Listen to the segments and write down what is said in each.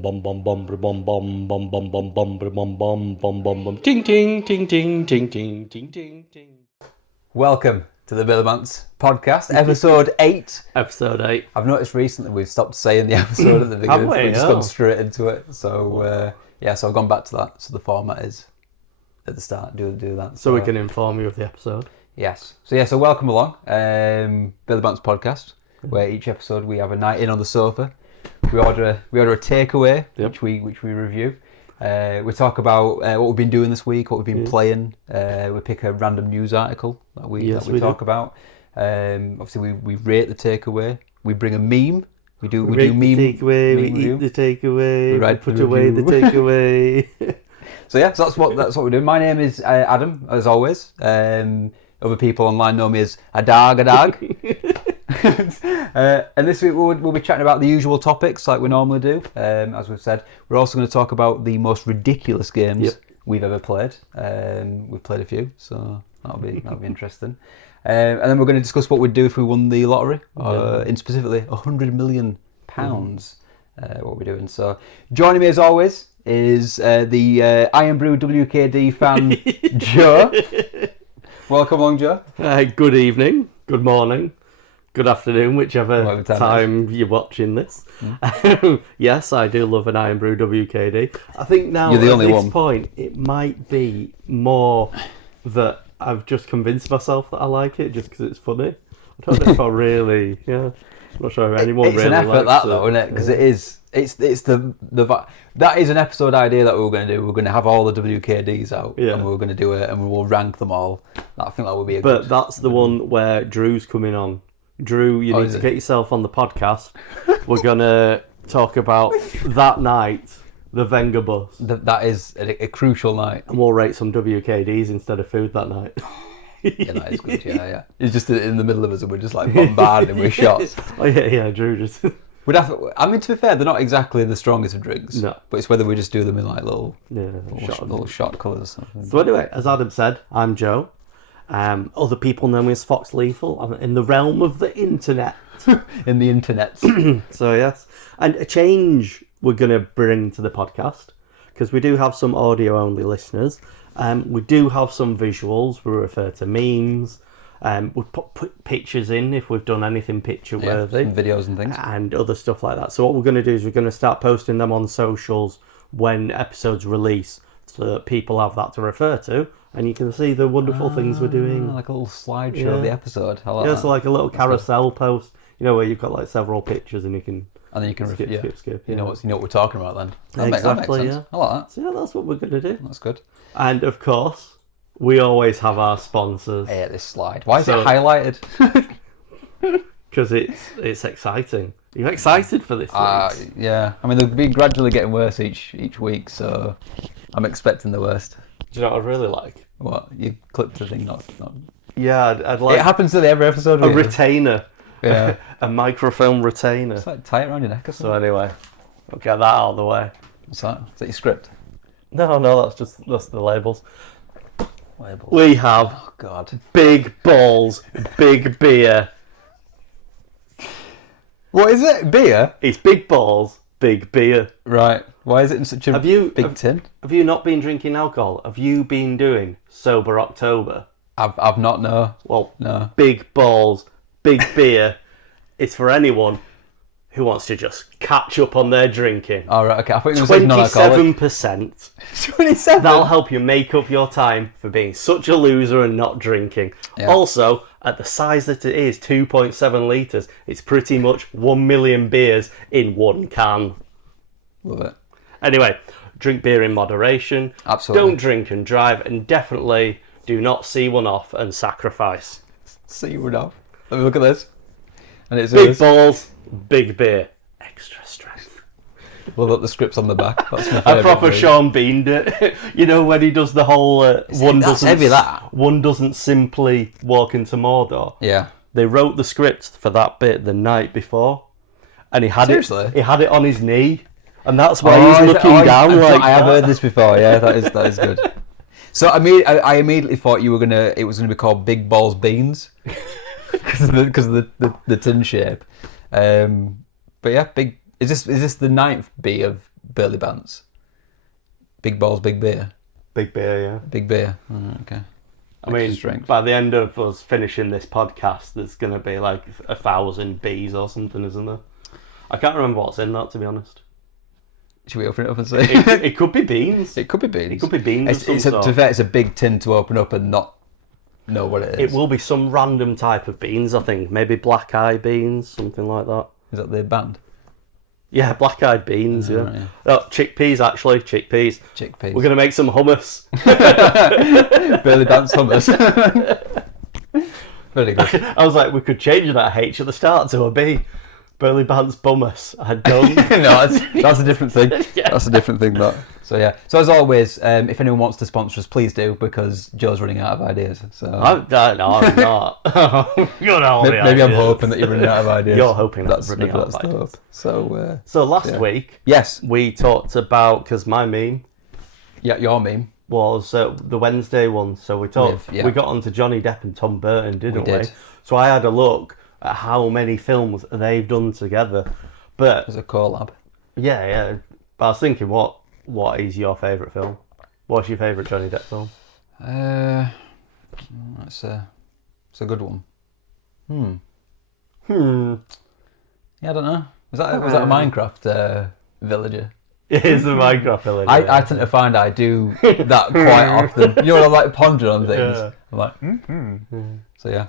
Bum bum bum bum bum bum bum bum bum bum bum bum bum bum ting ting ting ting ting ting ting ting ting. Welcome to the Billermans podcast, episode 8. Episode 8. I've noticed recently we've stopped saying the episode at the beginning. We've just gone straight into it. So so I've gone back to that. So the format is at the start. Do that. So we can inform you of the episode. Yes. So welcome along. Billermans podcast, where each episode we have a night in on the sofa. We order a takeaway, which we review. We talk about what we've been doing this week, what we've been playing. We pick a random news article that we talk about. Obviously, we rate the takeaway. We bring a meme. We do meme. The takeaway. We eat the takeaway. We put away the takeaway. So that's what we're doing. My name is Adam, as always. Other people online know me as a dog. And this week we'll be chatting about the usual topics like we normally do. As we've said, we're also going to talk about the most ridiculous games we've ever played. We've played a few, so that'll be interesting. And then we're going to discuss what we'd do if we won the lottery, in specifically £100 million. What we're doing. So joining me as always is the Iron Brew WKD fan Joe. Welcome along, Joe. Good evening, good morning, good afternoon, whichever time you're watching this. Yes, I do love an Iron Brew WKD. I think now you're the only at this one. point it might be more that I've just convinced myself that I like it just because it's funny. I don't know if I really, I'm not sure if anyone really likes it. It's an effort that though, isn't it? Because it is. It's the that is an episode idea that we were going to do. We're going to have all the WKDs out, and we're going to do it, and we will rank them all. I think that would be a. But that's the one where Drew's coming on. Drew, you need to get yourself on the podcast. We're going to talk about that night, the Venga bus. That is a crucial night, and we'll rate some WKDs instead of food that night. Yeah, that is good. Yeah. It's just in the middle of us, and we're just like bombarding with shots. Oh yeah. Drew just. We'd have to, I mean, to be fair, they're not exactly the strongest of drinks. No. But it's whether we just do them in like little shot colours or something. So anyway, as Adam said, I'm Joe. Other people know me as Fox Lethal. I'm in the realm of the internet. In the internet. So yes. And a change we're going to bring to the podcast, because we do have some audio-only listeners. We do have some visuals. We refer to memes. We put pictures in if we've done anything picture-worthy. Some videos and things. And other stuff like that. So what we're going to do is we're going to start posting them on socials when episodes release so that people have that to refer to. And you can see the wonderful things we're doing. Like a little slideshow of the episode. I like that. So like a little carousel post, where you've got like several pictures and you can... And then you can skip. You know what we're talking about then. That makes sense. I like that. So that's what we're going to do. That's good. And of course, we always have our sponsors. I hate this slide. Why is it highlighted? Because it's exciting. Are you excited for this week? Yeah. I mean, they've been gradually getting worse each week, so I'm expecting the worst. Do you know what I'd really like? What? You clipped the thing, not... Yeah, I'd like... It happens to every episode. A retainer. Yeah. A microfilm retainer. It's like tie it around your neck or something. So anyway, we'll get that out of the way. What's that? Is that your script? No, that's the labels. Labels. We have... Oh, God. Big balls, big beer. What is it? Beer? It's big balls, big beer. Right. Why is it in such a big tin? Have you not been drinking alcohol? Have you been doing Sober October? I've not, no. Well, no. Big balls, big beer. It's for anyone who wants to just catch up on their drinking. Oh, right, okay. I thought you were saying non-alcoholic. 27%. 27%? That'll help you make up your time for being such a loser and not drinking. Yeah. Also, at the size that it is, 2.7 litres, it's pretty much 1 million beers in one can. Love it. Anyway, drink beer in moderation. Absolutely. Don't drink and drive, and definitely do not see one off and sacrifice. See one off? Let me look at this. And it's big balls, big beer, extra strength. Well, look, the script's on the back. That's my favourite. A proper Sean Bean it. When he does the whole one doesn't simply walk into Mordor. Yeah. They wrote the script for that bit the night before, and he had it on his knee, and that's why he's looking down like I have heard this before. Yeah, that is good. So I immediately thought it was gonna be called Big Balls Beans because of the tin shape. But yeah, big. Is this the ninth B of Burley Bants. Big balls, big beer. Big beer, yeah. Big beer. Okay. I mean, strength. by the end of us finishing this podcast, there's going to be like 1,000 bees or something, isn't there? I can't remember what's in that, to be honest. Should we open it up and see? It could be beans. It could be beans. It could be beans. To be fair, it's a big tin to open up and not know what it is. It will be some random type of beans, I think. Maybe black-eyed beans, something like that. Is that the band? Yeah, black-eyed beans, yeah. Right, yeah. Oh, chickpeas, actually. Chickpeas. Chickpeas. We're going to make some hummus. Burley Bants hummus. Very good. I was like, we could change that H at the start to a B. Burley Bants Bummus. I don't. No, that's a different thing. Yeah. That's a different thing, that. So, yeah. So, as always, if anyone wants to sponsor us, please do, because Joe's running out of ideas. So No, I'm not. You're not maybe I'm hoping that you're running out of ideas. You're hoping that's running out of the ideas. hope. So, So last week, yes. we talked about, because my meme Yeah, your meme. was the Wednesday one. So we talked. We got onto Johnny Depp and Tom Burton, didn't we? did. So I had a look at how many films they've done together. But There's a collab. yeah. But I was thinking, what is your favourite film? What's your favourite Johnny Depp film? It's a good one. Yeah, I don't know. Was that a Minecraft villager? It is the Minecraft villager. I tend to find I do that quite often. You know, I like pondering on things. Yeah. I'm like, So yeah.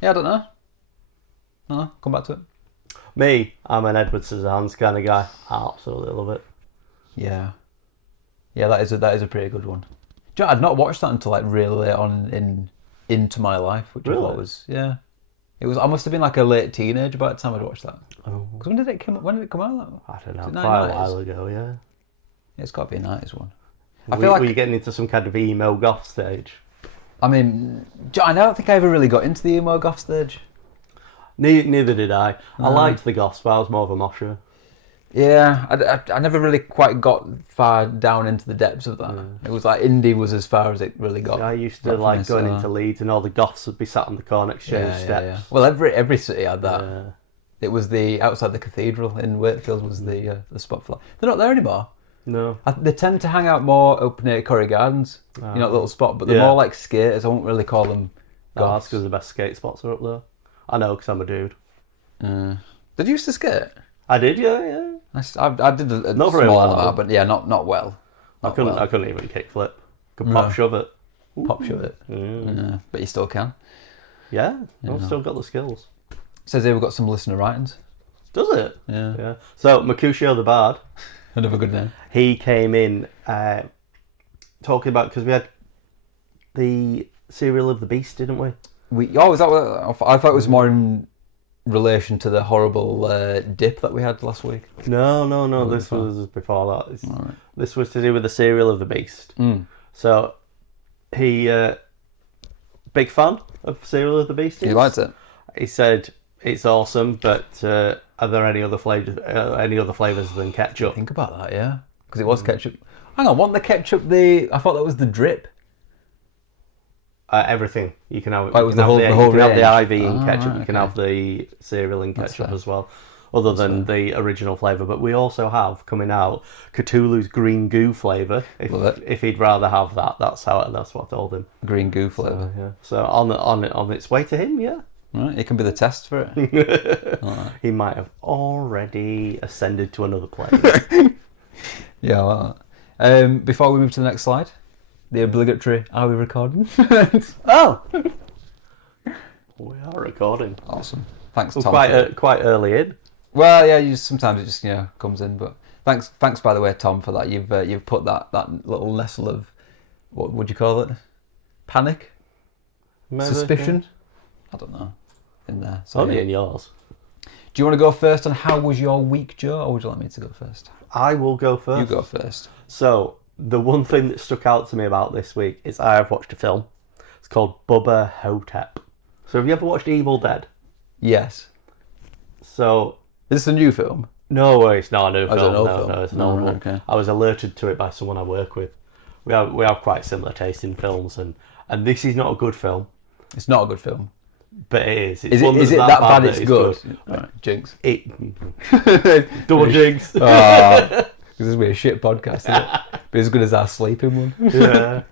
Yeah, I don't know. No, come back to it. Me, I'm an Edward Scissorhands kind of guy. I absolutely love it. Yeah. Yeah, that is a pretty good one. Do you know, I'd not watched that until like really late on into my life, which I thought was It was. I must have been like a late teenager by the time I'd watched that. Oh. Because when did it come out? I don't know. Was it Quite 90s? a while ago, yeah. It's got to be a 90s one. Were you getting into some kind of emo goth stage? I mean, I don't think I ever really got into the emo goth stage. Neither did I. I liked the goths, but I was more of a mosher. Yeah, I never really quite got far down into the depths of that. It was like indie was as far as it really got. I used to like going into Leeds and all the goths would be sat on the corn exchange steps. Yeah. Well, every city had that. Yeah. It was the outside the cathedral in Wakefield was the spot for that. They're not there anymore. No. They tend to hang out more up near Corrie Gardens, little spot, but they're more like skaters. I won't really call them No, that's goths. because the best skate spots are up there. I know, because I'm a dude. Did you used to skate? I did, yeah. I did a Not very small well. amount, but yeah, not well. I couldn't even kickflip. Could pop shove it. Pop shove it. Yeah, but you still can. Yeah, I've still got the skills. Says here we've got some listener writings. Does it? Yeah. So Mercutio the Bard, Another good name. he came in talking about, because we had the Serial of the Beast, didn't we? Is that what I thought it was more in relation to the horrible dip that we had last week. No. This was before that. This was to do with the Serial of the Beast. So he, big fan of Serial of the Beast. He liked it. He said it's awesome, but are there any other flavors than ketchup? Think about that, yeah, because it was ketchup. Hang on, wasn't the ketchup I thought that was the drip. Everything you can have. Oh, it was the whole you can have the range. IV in ketchup. You can have the cereal in ketchup fair. as well, other than the original flavour. But we also have coming out Cthulhu's green goo flavour. If he'd rather have that, that's what I told him. Green goo flavour. Yeah. So on its way to him, yeah. Right, it can be the test for it. He might have already ascended to another plane. Yeah. I like that. Before we move to the next slide, the obligatory, are we recording? Oh, we are recording. Awesome. Thanks, We're Tom. quite early in. Well, yeah. Sometimes it just comes in, but thanks by the way, Tom, for that. You've put that little nestle of, what would you call it? Panic, Maybe, suspicion. I don't know. In there. So, Only in yours. do you want to go first on how was your week, Joe, or would you like me to go first? I will go first. You go first. So, the one thing that stuck out to me about this week is I have watched a film. It's called Bubba Hotep. So, have you ever watched Evil Dead? Yes. So, Is this a new film? no, it's not a new Oh, is it film. an old No, film? it's an old Oh, one. okay. I was alerted to it by someone I work with. We have quite similar taste in films, and this is not a good film. It's not a good film. but it is. It's Is one it, is that's it that bad that it's good? Right. Right, jinx. Double jinx. This is going to be a shit podcast, isn't it? But as good as our sleeping one. Yeah.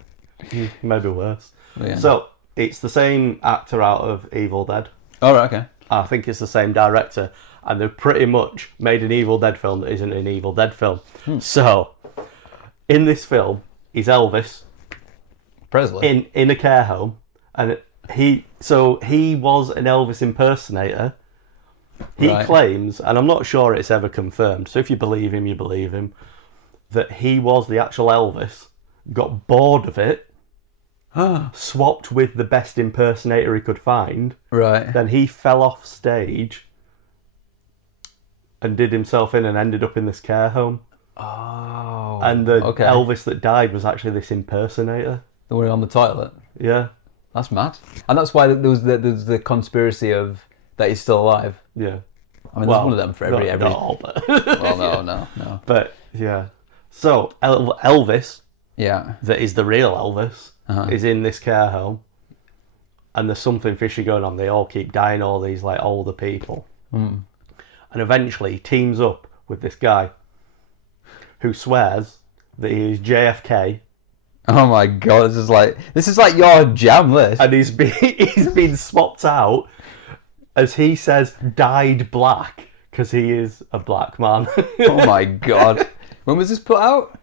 Maybe worse. Yeah. So, it's the same actor out of Evil Dead. All right, okay. I think it's the same director. And they've pretty much made an Evil Dead film that isn't an Evil Dead film. So, in this film, he's Elvis Presley. in a care home. And he was an Elvis impersonator. He Right. claims, and I'm not sure it's ever confirmed, so if you believe him, you believe him, that he was the actual Elvis, got bored of it, swapped with the best impersonator he could find, Right. then he fell off stage and did himself in and ended up in this care home. Oh. And the okay. Elvis that died was actually this impersonator. The one on the toilet. Yeah, That's mad. And that's why there was the conspiracy of that he's still alive. yeah. I mean, there's one of them for every... Not all, but Well, no. but yeah. So Elvis, Yeah. that is the real Elvis, Uh-huh. is in this care home, and there's something fishy going on. They all keep dying, all these like older people, and eventually he teams up with this guy who swears that he is JFK, Oh my god, this is like your jam list. and he's been swapped out, as he says, dyed black because he is a black man. Oh my god. When was this put out?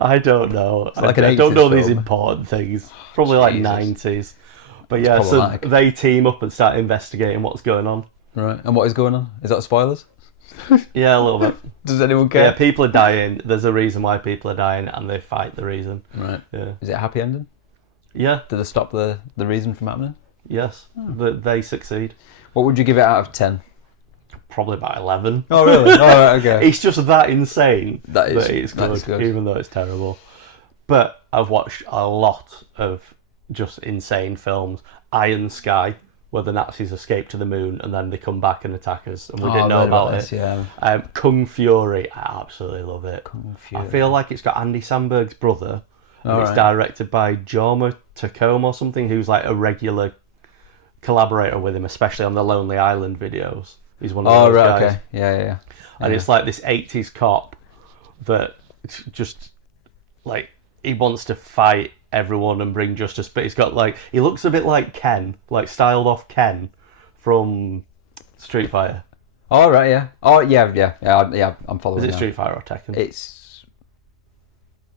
I don't know. like an I don't 80s know these film. important things. Probably like Jesus. 90s. But yeah, so problematic. they team up and start investigating what's going on. Right. And what is going on? Is that spoilers? Yeah, a little bit. Does anyone Yeah, care? people are dying. There's a reason why people are dying, and they fight the reason. Right. Yeah. Is it a happy ending? Yeah. Did they stop the reason from happening? Yes. They succeed. What would you give it out of 10? Probably about 11. Oh really? Alright, okay. It's just that insane That is- it's that good, is good. even though it's terrible. But I've watched a lot of just insane films. Iron Sky, where the Nazis escape to the moon and then they come back and attack us, and we didn't know about it. Yeah. Kung Fury, I absolutely love it. Kung Fury. I feel like it's got Andy Samberg's brother, and it's Alright. directed by Jorma Tacoma or something, who's like a regular collaborator with him, especially on the Lonely Island videos. He's one of Oh those right, guys. okay. Yeah. And it's like this 80s cop that just, like, he wants to fight everyone and bring justice, but he's got, like, he looks a bit like Ken, like styled off Ken from Street Fighter. Oh right, yeah. Oh yeah, I'm following. Is it now. Street Fighter or Tekken? It's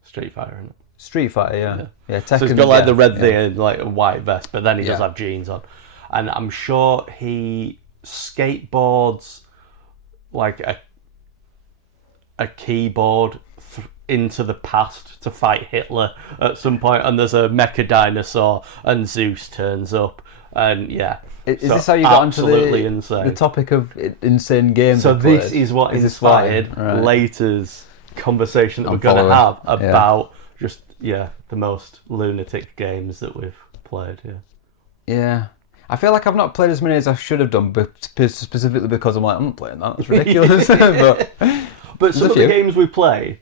Street Fighter, isn't it? Street Fighter, yeah. Tekken, So he's got, like, yeah, the red yeah. thing and, like, a white vest, but then he does Yeah. have jeans on. And I'm sure he skateboards, like, a keyboard into the past to fight Hitler at some point, and there's a mecha dinosaur, and Zeus turns up, and yeah. Is So this how you got onto absolutely insane. the topic of insane games? So we've this played? is what Is this why? inspired Right. later's conversation that I'm we're going to have following. Yeah. about just the most lunatic games that we've played. Yeah. Yeah. I feel like I've not played as many as I should have done, but specifically because I'm like, I'm not playing that. It's ridiculous. But some a of the few. games we play,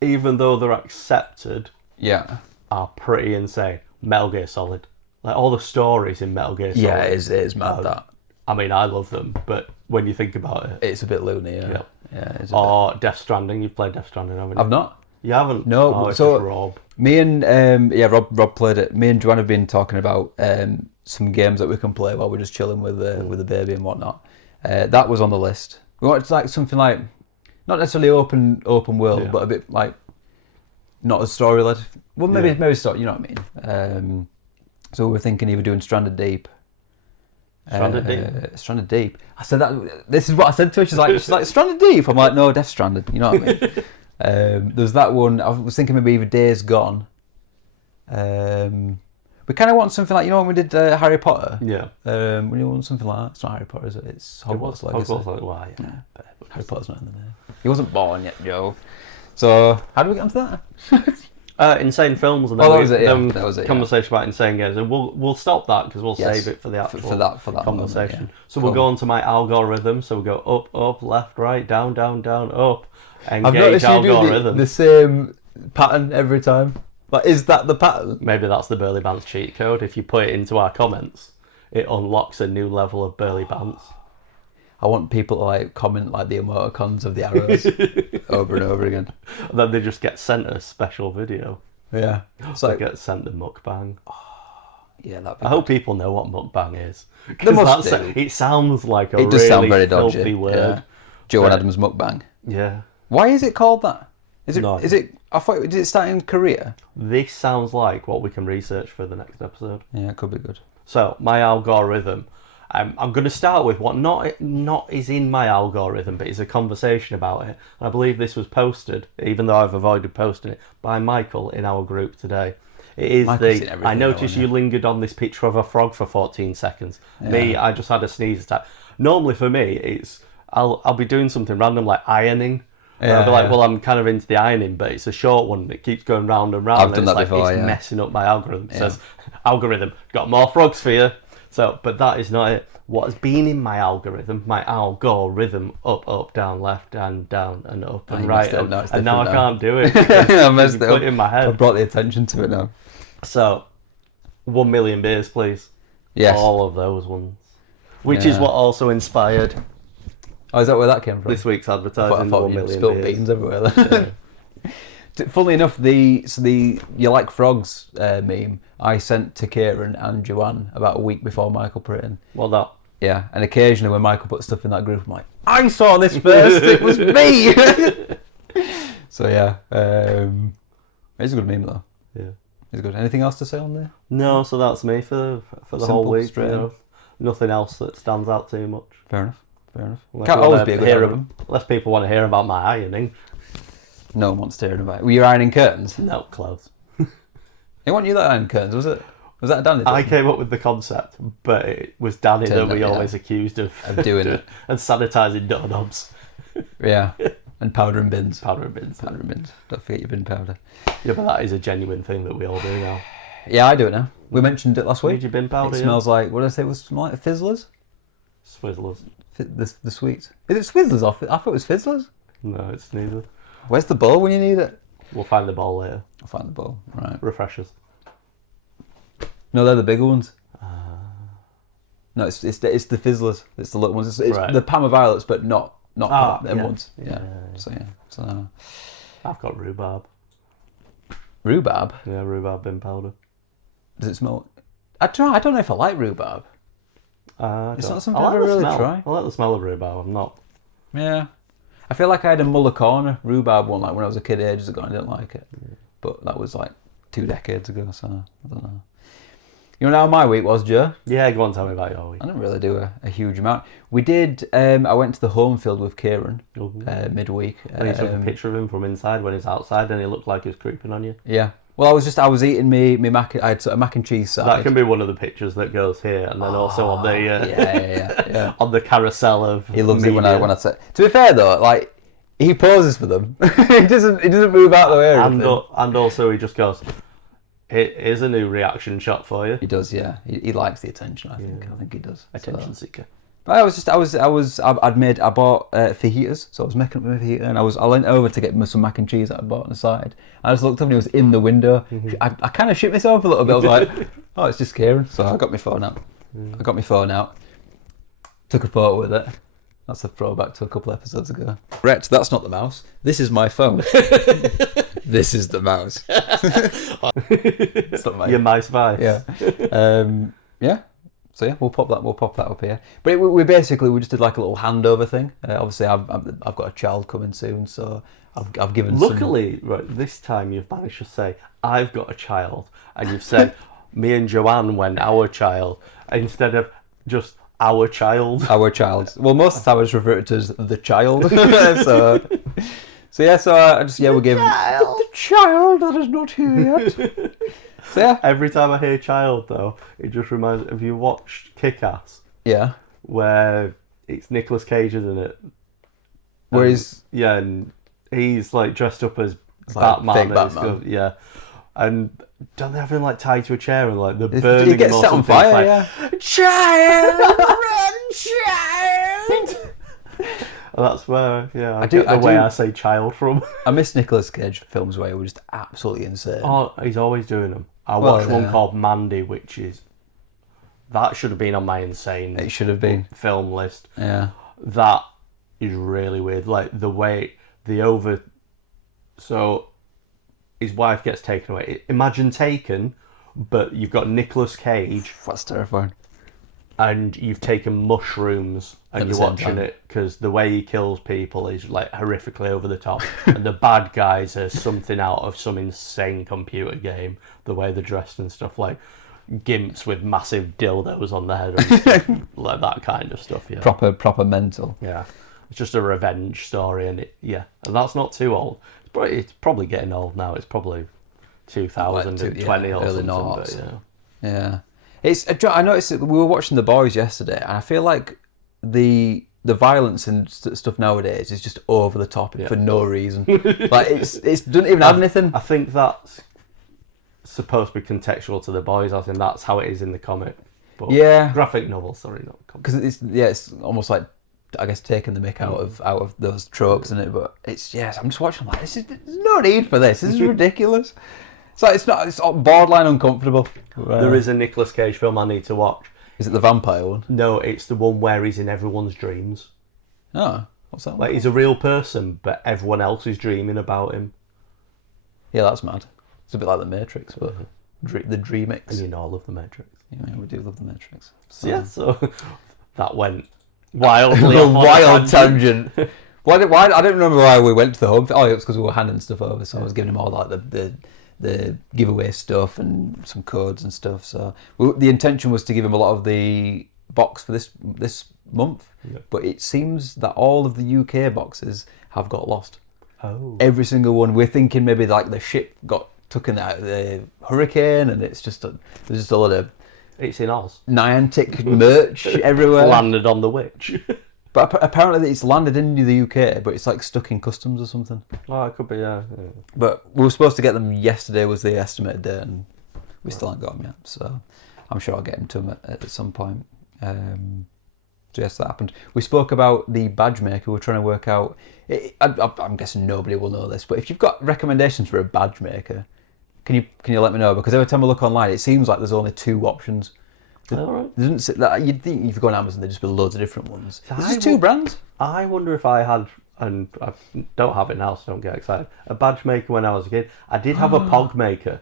even though they're accepted, yeah. are pretty insane. Metal Gear Solid. Like, all the stories in Metal Gear Solid. Yeah, it is mad that. I mean, I love them, but when you think about it. It's a bit loony, yeah. Yeah. Yeah, it's a Or Death Stranding. You've played Death Stranding, haven't bit. you? I've not. You haven't? No, Oh, it's so- just Rob. Me and Rob played it. Me and Joanne have been talking about some games that we can play while we're just chilling with the baby and whatnot. That was on the list. We wanted like something like not necessarily open world, Yeah. but a bit like not as story led. Well, maybe Yeah. maybe story. You know what I mean? So we were thinking either doing Stranded Deep. Stranded Deep? Stranded Deep. I said that. This is what I said to her. She's like Stranded Deep. I'm like, no, Death Stranded. You know what I mean? There's that one. I was thinking maybe either Days Gone. We kind of want something like, you know when we did Harry Potter? Yeah. We want something like that. It's not Harry Potter, is it? It's Hogwarts Legacy. Hogwarts Legacy. Why? Yeah. Harry Potter's not in there. He wasn't born yet, Joe. So, how do we get onto that? Insane films, and Oh, then that was it, yeah. then That was it, yeah. conversation about insane games, and we'll stop that because we'll Yes. save it for the actual For that conversation. moment, yeah. So we'll Cool. go on to my algorithm. So we'll go up, left, right, down, up. I've Engage noticed you do algorithm. the same pattern every time. Like, is that the pattern? Maybe that's the Burley Bants cheat code. If you put it into our comments, it unlocks a new level of burly bants. I want people to like comment like the emoticons of the arrows over and over again. And then they just get sent a special video. Yeah. It's They like, get sent a mukbang. yeah, that'd be I hope people know what mukbang is. They must 'Cause do. it sounds like a it does really sound very dodgy. filthy word. Yeah. Joe and But- Adam's mukbang. Yeah. Why is it called that? No. Is it? I thought did it start in Korea? This sounds like what we can research for the next episode. Yeah, it could be good. So, my algorithm. I'm going to start with what not is in my algorithm, but is a conversation about it. I believe this was posted, even though I've avoided posting it, by Michael in our group today. It is Michael's seen everything I noticed now, you lingered on this picture of a frog for 14 seconds. Yeah. Me, I just had a sneeze attack. Normally for me, it's I'll be doing something random like ironing. And I'll be like, well, I'm kind of into the ironing, but it's a short one. It keeps going round and round. I've done and that it's before, It's yeah. messing up my algorithm. It says, algorithm, got more frogs for you. So, but that is not it. What has been in my algorithm, up, down, left, and down, and up, and you right, messed it up up, now, it's and now I different can't do it. because I messed you it put up. it in my I head. brought the attention to it now. So, 1 million beers, please. Yes. All of those ones. Which is Yeah. what also inspired Oh, is that where that came from? this week's I advertising. thought 1 you million spilled beers. beans everywhere. Then. Funnily enough, the You Like Frogs meme I sent to Kieran and Joanne about a week before Michael put it in. Well, that. Yeah, and occasionally when Michael puts stuff in that group, I'm like, I saw this first, it was me! So yeah, it's a good meme though. Yeah. It's good. Anything else to say on there? No, so that's me for the Simple, whole week. straight You in. know. Nothing else that stands out too much. Fair enough, fair enough. Unless Can't you always wanna be a good hear algorithm. Unless people want to hear about my ironing. No one wants to hear about it. Were you ironing curtains? No, clothes. It wasn't you that ironed curtains, was it? Was that Danny? I came up with the concept, but it was Danny Turned that we out, yeah. always accused of doing it. and sanitising doorknobs, Yeah, and powder and bins. powder and bins. Powder and bins. Don't forget your bin powder. Yeah, but that is a genuine thing that we all do now. Yeah, I do it now. We mentioned it last Need week. your bin powder? It yeah? smells like, what did I say? It was smell like Fizzlers? Swizzlers. The sweets. Is it Swizzlers? I thought it was Fizzlers. No, it's neither. Where's the bowl when you need it? We'll find the ball later. I'll find the bowl. Right. Refreshers. No, they're the bigger ones. No, it's the Fizzlers. It's the little ones. It's Right. the Parma Violets, but not them yeah. ones. Yeah. Yeah. So I've got rhubarb. rhubarb. Yeah, rhubarb bin powder. Does it smell? I don't know if I like rhubarb. It's not something I I've like ever the really smell. tried. I like the smell of rhubarb. I'm not. Yeah. I feel like I had a Muller Corner rhubarb one like when I was a kid ages ago and I didn't like it. But that was like 2 decades ago, so I don't know. You know how my week was, Joe? Yeah, go on, tell me about your week. I didn't really do a huge amount. We did, I went to the home field with Kieran Ooh. midweek. And you took a picture of him from inside when he's outside and he looked like he was creeping on you. Yeah. Well, I was eating me mac. I had sort of mac and cheese side. That can be one of the pictures that goes here, and then also on the yeah. on the carousel of. He loves media. it when I say. To be fair though, like he poses for them. he doesn't move out of the way. Or And, anything. and also he just goes, "Here's a new reaction shot for you." He does, yeah. He likes the attention. I think he does. Attention So. seeker. But I bought fajitas, so I was making up my fajita, and I leant over to get some mac and cheese that I bought on the side. I just looked up and he was in the window. I kind of shit myself a little bit. I was like, oh, it's just Kieran. So I got my phone out. Took a photo with it. That's a throwback to a couple episodes ago. Rhett, that's not the mouse. This is my phone. This is the mouse. It's not my Your mice vice. yeah. Yeah. So yeah, we'll pop that up here. But we just did like a little handover thing. Obviously, I've got a child coming soon, so I've given. Luckily, right, this time you've managed to say, "I've got a child," and you've said, "Me and Joanne went our child," instead of just our child. Our child. Well, most of the time I just refer to it as the child. We're giving the child that is not here yet. So yeah. Every time I hear child, though, it just reminds. Have you watched Kick-Ass? Yeah. Where it's Nicolas Cage, isn't it? Where he's and he's like dressed up as like Batman. fake and he's Batman. yeah, and don't they have him like tied to a chair and like the he burning gets him or set on something? fire. It's like, Yeah. Child, run, child. And that's where I do- get the I way do- I say child from. I miss Nicolas Cage films where he was just absolutely insane. Oh, he's always doing them. I Well, watched one yeah. called Mandy, which is That should have been on my insane. It should have been film list. Yeah. That is really weird. Like the way so his wife gets taken away. Imagine Taken, but you've got Nicolas Cage. That's terrifying. And you've taken mushrooms and you're watching it because the way he kills people is like horrifically over the top. And the bad guys are something out of some insane computer game. The way they're dressed and stuff, like gimps with massive dildos on their head and stuff, like that kind of stuff. Yeah, proper mental. Yeah, it's just a revenge story, and and that's not too old. It's probably getting old now. It's probably 2020 or something. But yeah. I noticed that we were watching The Boys yesterday, and I feel like the violence and stuff nowadays is just over the top for no reason. Like it doesn't even have anything. I think that's supposed to be contextual to The Boys. I think that's how it is in the comic. But graphic novel, sorry, not comic. Because it's almost like, I guess, taking the mick out of those tropes in it. But I'm just watching. I'm like, there's no need for this. This is ridiculous. It's borderline uncomfortable. There is a Nicolas Cage film I need to watch. Is it the vampire one? No, it's the one where he's in everyone's dreams. Oh, what's that? Like he's a real person, but everyone else is dreaming about him. Yeah, that's mad. It's a bit like the Matrix, but the Dreamix. And you know I love the Matrix. Yeah, we do love the Matrix. So that went wildly a wild tangent. Why? I don't remember why we went to the home. Oh, it was because we were handing stuff over, so I was giving him all like the giveaway stuff and some codes and stuff. So the intention was to give him a lot of the box for this month, but it seems that all of the UK boxes have got lost. Oh, every single one. We're thinking maybe like the ship got taken out of the hurricane, and it's just there's just a lot of it's in Oz Niantic merch everywhere. Landed on the Witch. But apparently it's landed in the UK, but it's like stuck in customs or something. Oh, it could be, yeah. But we were supposed to get them yesterday was the estimated date, and we still haven't got them yet. So I'm sure I'll get them to them at some point. So yes, that happened. We spoke about the badge maker. We're trying to work out. I'm guessing nobody will know this, but if you've got recommendations for a badge maker, can you let me know? Because every time I look online, it seems like there's only 2 options. All right. You'd think if you go on Amazon, there'd just be loads of different ones. There's just 2 brands. I wonder if I had, and I don't have it now, so don't get excited, a badge maker when I was a kid. I did have a pog maker.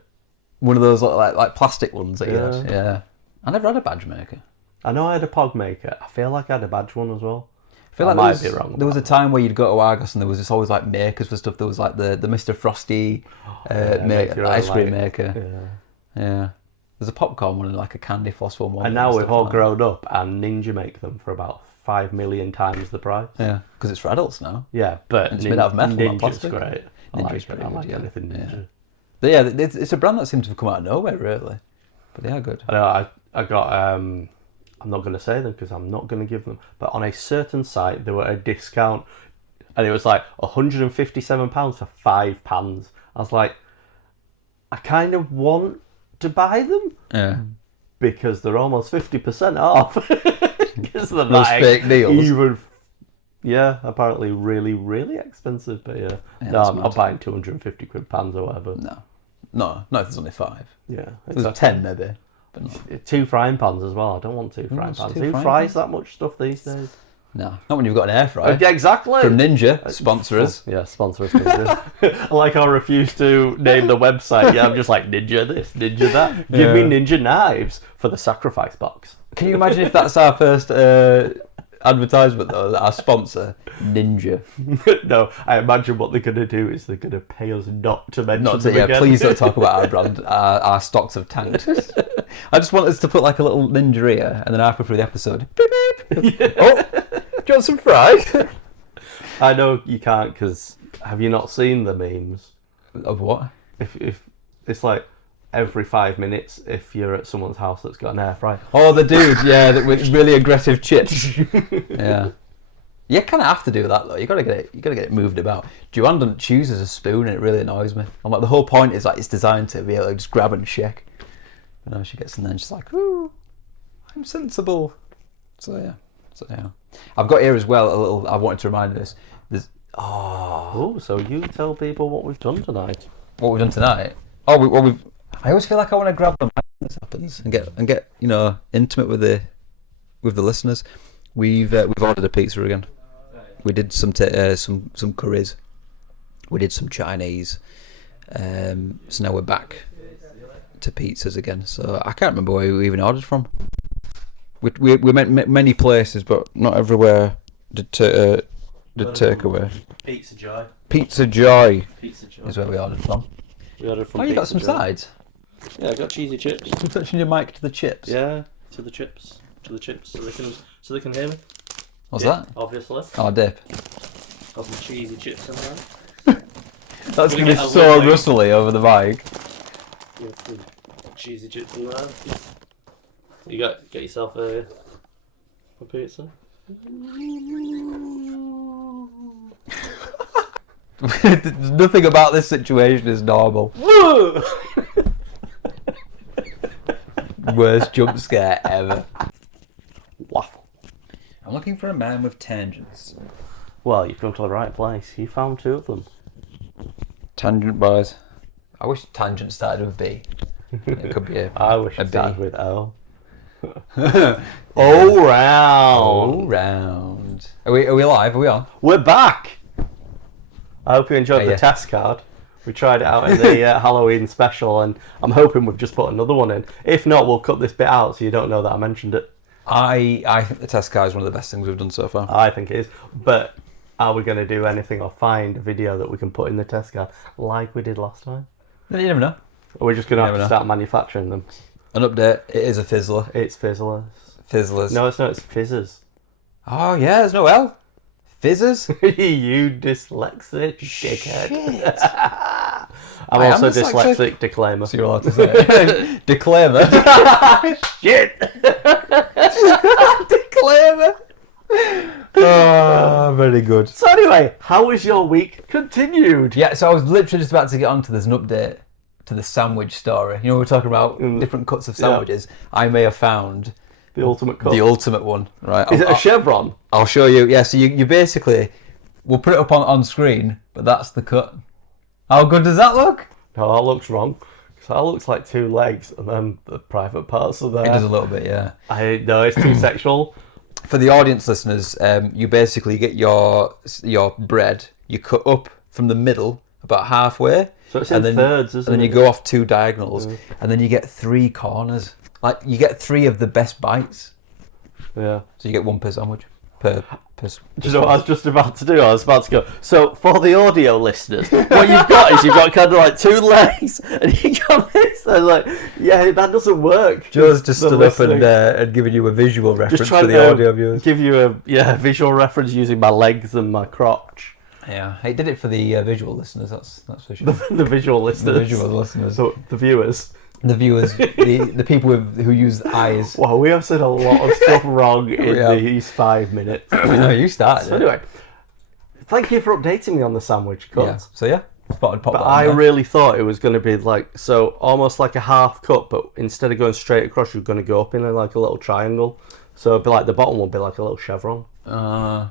One of those like plastic ones that you had. Yeah. I never had a badge maker. I know I had a pog maker. I feel like I had a badge one as well. I feel like there was a time where you'd go to Argos and there was just always like makers for stuff. There was like the Mr. Frosty ice cream maker. Yeah. There's a popcorn one and like a candy floss one. And now we've all grown up and Ninja make them for about 5 million times the price. Yeah, because it's for adults now. Yeah, but it's made out of metal, not Ninja's plastic. Great. I like anything Ninja. Yeah. But yeah, it's a brand that seems to have come out of nowhere, really. But they are good. I know, I got, I'm not going to say them because I'm not going to give them, but on a certain site, there were a discount and it was like £157 for 5 pans. I was like, I kind of want to buy them because they're almost 50% off. Because they're those fake deals. Apparently really, really expensive. But no, I'm not buying 250 quid pans or whatever. No, if there's only 5. Yeah, exactly. There's 10 maybe. But no. 2 frying pans as well. I don't want 2 frying pans. Who fries that much stuff these days? No, not when you've got an air fryer. Yeah, exactly. From Ninja, sponsor us. Yeah, sponsor us. I like how I refuse to name the website. Yeah, I'm just like, Ninja this, Ninja that. Give me Ninja knives for the sacrifice box. Can you imagine if that's our first advertisement though, our sponsor, Ninja? No, I imagine what they're going to do is they're going to pay us not to mention them again. Please don't talk about our brand. Our stocks have tanked. I just want us to put like a little Ninja ear, and then halfway through the episode, beep beep. Yeah. Oh, do you want some fries? I know you can't because have you not seen the memes of what? If it's like every 5 minutes if you're at someone's house that's got an air fryer. Oh, the dude, with really aggressive chips. Yeah. You kind of have to do that though. You got to get it moved about. Joanne chooses a spoon and it really annoys me. I'm like, the whole point is like it's designed to be able to just grab and shake. And then she gets in there and she's like, "Ooh, I'm sensible." So yeah. I've got here as well a little. I wanted to remind you this. So you tell people what we've done tonight. What we've done tonight? Oh, we've. I always feel like I want to grab them. this happens and get intimate with the listeners. We've ordered a pizza again. We did some curries. We did some Chinese. So now we're back to pizzas again. So I can't remember where we even ordered from. We went many places, but not everywhere did takeaway. Pizza Joy is where we ordered from. We ordered from. Oh, you got some sides? Yeah, I got cheesy chips. You touching your mic to the chips? Yeah, to the chips, so they can hear me. What's that? Obviously. Oh, dip. Got some cheesy chips in there. That's going to be so rustly over the mic. Yeah, some cheesy chips in there. You get yourself a pizza. Nothing about this situation is normal. Worst jump scare ever. Waffle. I'm looking for a man with tangents. Well, you've come to the right place. You found 2 of them. Tangent boys. I wish tangent started with B. It could be I wish it B. started with O. All round. All round. Are we live? Are we on? We're back. I hope you enjoyed the test card. We tried it out in the Halloween special, and I'm hoping we've just put another one in. If not, we'll cut this bit out so you don't know that I mentioned it. I think the test card is one of the best things we've done so far. I think it is. But are we going to do anything or find a video that we can put in the test card like we did last time? You never know. Or we're just going to have to start manufacturing them? An update. It is a fizzler. It's fizzlers. Fizzlers. No, it's not. It's fizzers. Oh, yeah, there's no L. Fizzers? You dyslexic dickhead. I'm also dyslexic declaimer. So you're allowed to say it. Declaimer. Shit! Declaimer. Oh, very good. So anyway, how was your week continued? Yeah, so I was literally just about to get on to there's an update to the sandwich story. You know, we're talking about different cuts of sandwiches. Yeah. I may have found the ultimate cut. The ultimate one, right? Is it a chevron? I'll show you. Yeah, so you basically, we'll put it up on screen, but that's the cut. How good does that look? No, that looks wrong. So that looks like 2 legs and then the private parts are there. It does a little bit, yeah. No, it's too sexual. For the audience listeners, you basically get your bread, you cut up from the middle about halfway. So it's in thirds, isn't it? And then you go off 2 diagonals, and then you get 3 corners. Like, you get 3 of the best bites. Yeah. So you get 1 per sandwich. Per Do you know what I was just about to do? I was about to go. So for the audio listeners, what you've got is you've got kind of like 2 legs, and you got this. And like, yeah, that doesn't work. Joe's just stood up and giving you a visual reference for the audio viewers. Give you a visual reference using my legs and my crotch. Yeah, he did it for the visual listeners. That's for sure. The visual listeners. The visual listeners. So the viewers. The viewers, the people who use eyes. Wow, we have said a lot of stuff wrong in these 5 minutes. No, you started. So anyway, thank you for updating me on the sandwich cut. Yeah. So yeah, spotted pop. But I really thought it was going to be like almost like a half cut, but instead of going straight across, you're going to go up in like a little triangle. So it'd be like the bottom would be like a little chevron. No.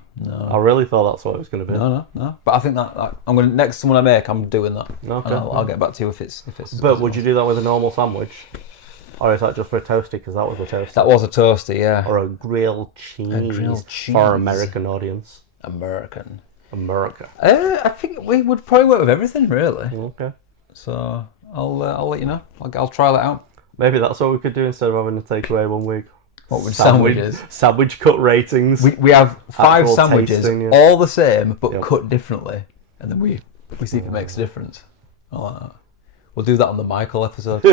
I really thought that's what it was going to be. No. But I think that I'm going next one I make, I'm doing that. Okay. And I'll get back to you if it's. But would you do that with a normal sandwich, or is that just for a toasty? Because that was a toasty. That was a toasty, yeah. Or a grilled cheese. For our American audience. America. I think we would probably work with everything, really. Okay. So I'll let you know. I'll trial it out. Maybe that's what we could do instead of having a takeaway one week. What with sandwiches? Sandwich cut ratings. We have 5 sandwiches, tasting, all the same, but cut differently. And then we see if it makes a difference. I like that. We'll do that on the Michael episode.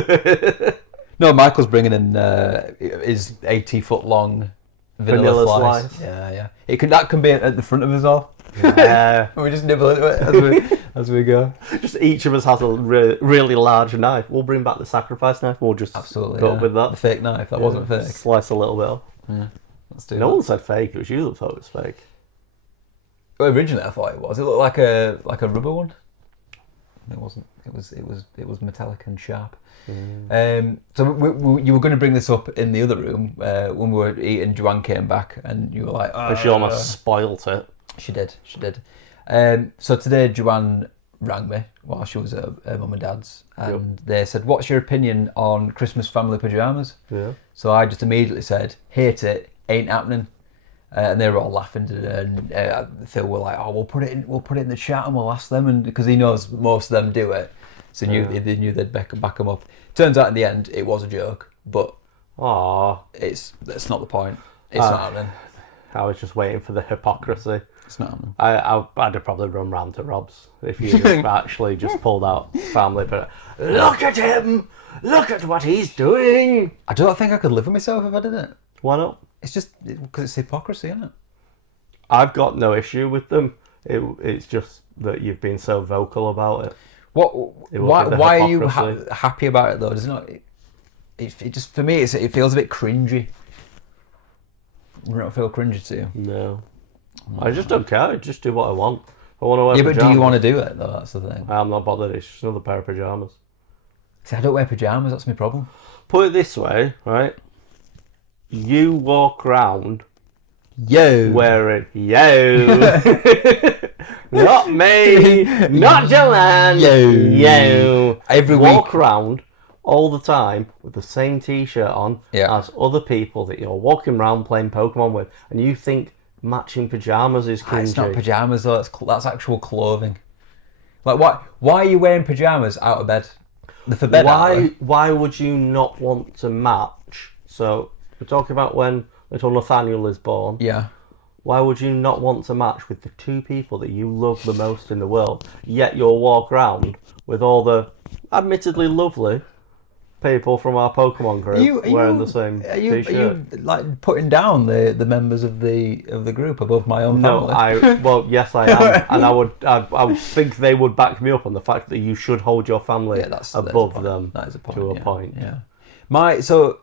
No, Michael's bringing in his 80-foot long vanilla slice. Yeah. That can be at the front of us all. Yeah. We just nibble into it as we go. Just each of us has a really large knife. We'll bring back the sacrifice knife. We'll just go up with that. The fake knife. That wasn't fake. Slice a little bit off. Yeah. Let's do No one said fake. It was you that thought it was fake. Well, originally I thought it was. It looked like a rubber one. It wasn't. It was metallic and sharp. So you were going to bring this up in the other room when we were eating. Joanne came back and you were like, but she almost spoilt it. She did. So today Joanne rang me while she was at her mum and dad's, and they said, "What's your opinion on Christmas family pyjamas?" Yeah. So I just immediately said, "Hate it, ain't happening." And they were all laughing, and Phil were like, "Oh, we'll put it in the chat and we'll ask them," and because he knows most of them do it, so they knew they'd back them up. Turns out in the end it was a joke, but that's not the point. It's not happening. I was just waiting for the hypocrisy. It's not happening. I'd have probably run round to Rob's if you actually just pulled out family. But look at him! Look at what he's doing! I don't think I could live with myself if I did it. Why not? It's just because it's hypocrisy, isn't it? I've got no issue with them. It's just that you've been so vocal about it. Why are you happy about it though? Does it not? It just, for me, it feels a bit cringy. You don't feel cringy to you? No. I just don't care. I just do what I want. I want to wear pajamas. But do you want to do it though? That's the thing. I'm not bothered. It's just another pair of pajamas. See, I don't wear pajamas. That's my problem. Put it this way, right? You walk around wearing not me, not Joanne, every walk week around all the time with the same t-shirt on as other people that you're walking around playing Pokemon with, and you think matching pajamas is cringy. It's not pajamas though, that's actual clothing. Like, why are you wearing pajamas out of bed? They're for bed. Why would you not want to match? So we're talking about when little Nathaniel is born. Yeah. Why would you not want to match with the two people that you love the most in the world, yet you'll walk around with all the admittedly lovely people from our Pokemon group wearing the same t-shirt? Are you like putting down the members of the group above my own family? Well, yes, I am, and I would think they would back me up on the fact that you should hold your family above them. That is a point. To a point. Yeah. So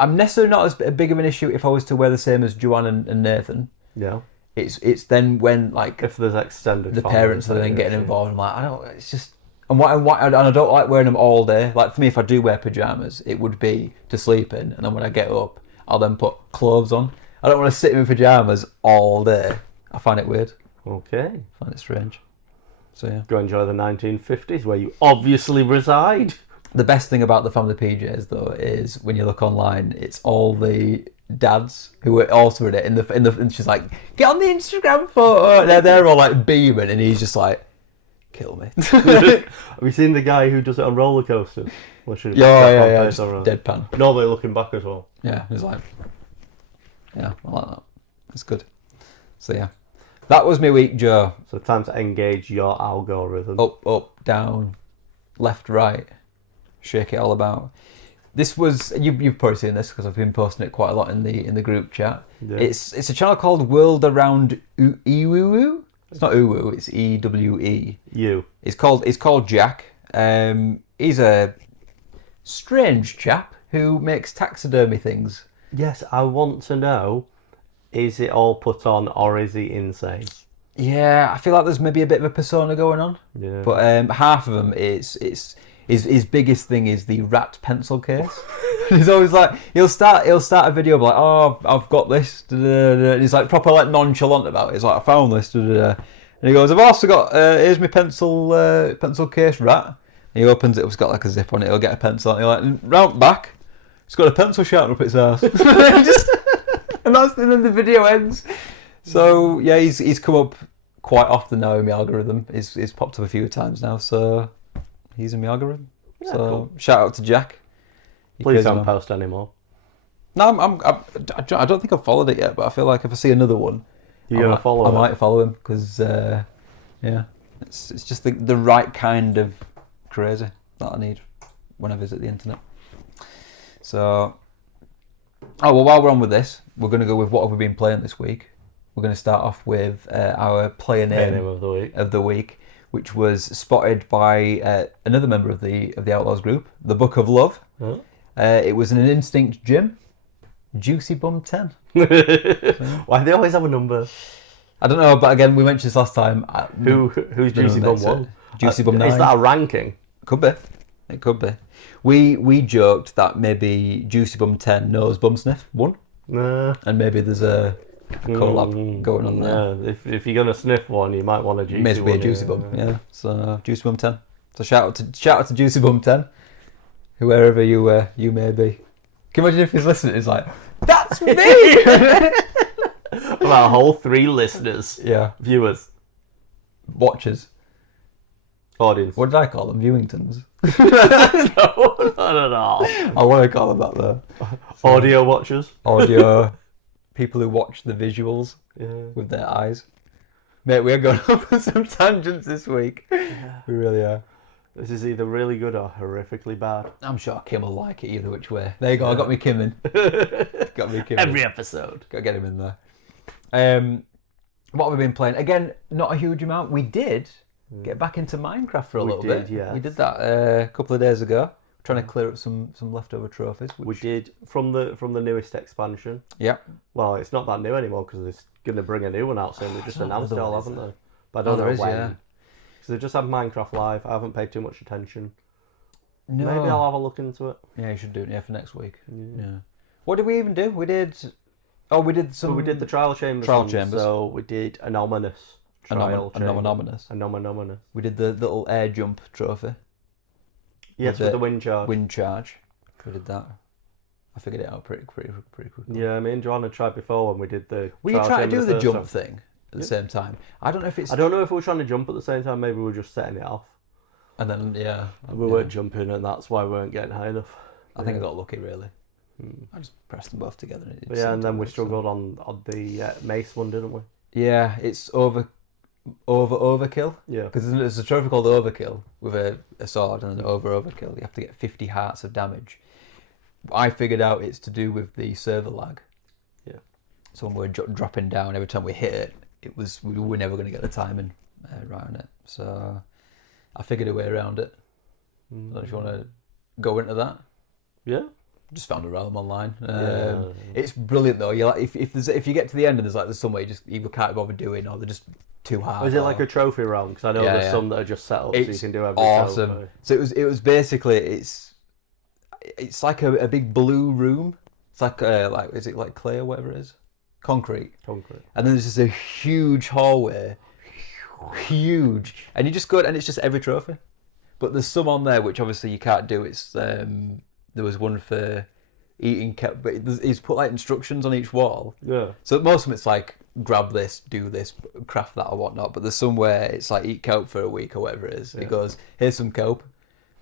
I'm necessarily not as big of an issue if I was to wear the same as Joanne and Nathan. Yeah. It's then when, like, if there's extended the parents are then getting involved. I'm like, I don't. It's just and I don't like wearing them all day. Like, for me, if I do wear pajamas, it would be to sleep in, and then when I get up, I'll then put clothes on. I don't want to sit in pajamas all day. I find it weird. Okay. I find it strange. So yeah. Go enjoy the 1950s where you obviously reside. The best thing about the family PJs though is when you look online, it's all the dads who are also in it. And she's like, "Get on the Instagram photo." And they're all like beaming, and he's just like, "Kill me." Have you seen the guy who does it on roller coasters? Yeah. Deadpan. Normally looking back as well. Yeah, he's like, yeah, I like that. It's good. So yeah, that was my week, Joe. So time to engage your algorithm. Up, down, left, right. Shake it all about. This was you've probably seen this because I've been posting it quite a lot in the group chat. Yeah. It's a channel called World Around Ewu. It's not Uwu. It's EWE. It's called Jack. He's a strange chap who makes taxidermy things. Yes, I want to know: is it all put on, or is he insane? Yeah, I feel like there's maybe a bit of a persona going on. Yeah. But half of them his biggest thing is the rat pencil case. He's always like, he'll start a video like, "Oh, I've got this," and he's like proper like nonchalant about it. He's like, "I found this," and he goes, "I've also got here's my pencil case rat." And he opens it, it's got like a zip on it. He'll get a pencil, and he'll like round back. It's got a pencil sharpener up its ass, and then the video ends. So yeah, he's come up quite often now in my algorithm. He's popped up a few times now, so. He's in my algorithm. Yeah, so cool. Shout out to Jack. Please don't post anymore. No, I don't think I've followed it yet, but I feel like if I see another one, I might follow him because it's just the right kind of crazy that I need when I visit the internet. So, while we're on with this, we're going to go with what have we been playing this week. We're going to start off with our player name of the week. Which was spotted by another member of the Outlaws group, the Book of Love. Oh. It was an Instinct Jim, Juicy Bum 10. Why do they always have a number? I don't know, but again, we mentioned this last time. Who's Juicy Bum 1? Juicy Bum 9. Is that a ranking? Could be. It could be. We joked that maybe Juicy Bum 10 knows Bum Sniff 1. And maybe there's a collab going on there. Yeah, if you're gonna sniff one, you might want a juicy May as well one. be a Juicy Bum. Yeah. So Juicy Bum 10. So shout out to Juicy Bum 10, whoever you may be. Can you imagine if he's listening? He's like, that's me. Well, our whole 3 listeners, Yeah. viewers, Watchers. audience. What did I call them? Viewingtons. No, not at all. I want to call them that though. Audio watchers. Audio. People who watch the visuals Yeah. with their eyes. Mate, we're going off on some tangents this week. We really are. This is either really good or horrifically bad. I'm sure Kim will like it either which way. There you go, I got me Kim in. Got me Kim Every in. episode. Got to get him in there. What have we been playing? Again, not a huge amount. We did get back into Minecraft for a little bit. Yes. We did that a couple of days ago. Trying to clear up some leftover trophies. We did from the newest expansion. Yeah. Well, it's not that new anymore because they're going to bring a new one out soon. They just announced it all, haven't they? But I don't know when. Yeah. Because they just had Minecraft Live. I haven't paid too much attention. No. Maybe I'll have a look into it. Yeah, you should do it for next week. Yeah. What did we even do? We did some. So we did the trial chambers. So we did an ominous trial chamber. Anomalous. We did the little air jump trophy. Yes, with the wind charge. Wind charge. We did that. I figured it out pretty quickly. Yeah, me and Joanna tried before when we did the. Were you trying to do the jump time. thing at the same time? I don't know if it's. I don't know if we were trying to jump at the same time. Maybe we were just setting it off. And then We weren't jumping, and that's why we weren't getting high enough. I think I got lucky, really. I just pressed them both together. And But and then we struggled on the mace one, didn't we? Yeah, it's overkill. Yeah. Because there's a trophy called Overkill with a sword, and then Overkill. You have to get 50 hearts of damage. I figured out it's to do with the server lag. Yeah. So when we were dropping down, every time we hit it, we were never going to get the timing right on it. So I figured a way around it. I don't know if you want to go into that. Yeah. Just found a realm online. It's brilliant though. You like if you get to the end and there's some way you can't bother doing, or they're just too hard. Is it like a trophy realm? Because I know there's some that are just set up so you can do every awesome. trophy. So it was basically it's like a big blue room. It's like is it like clay or whatever it is? Concrete. And then there's just a huge hallway. Huge. And you just go and it's just every trophy. But there's some on there which obviously you can't do. It's there was one for eating, but he's put like instructions on each wall. Yeah. So most of them it's like grab this, do this, craft that or whatnot. But there's somewhere it's like eat kelp for a week or whatever it is. Yeah. It goes, here's some kelp.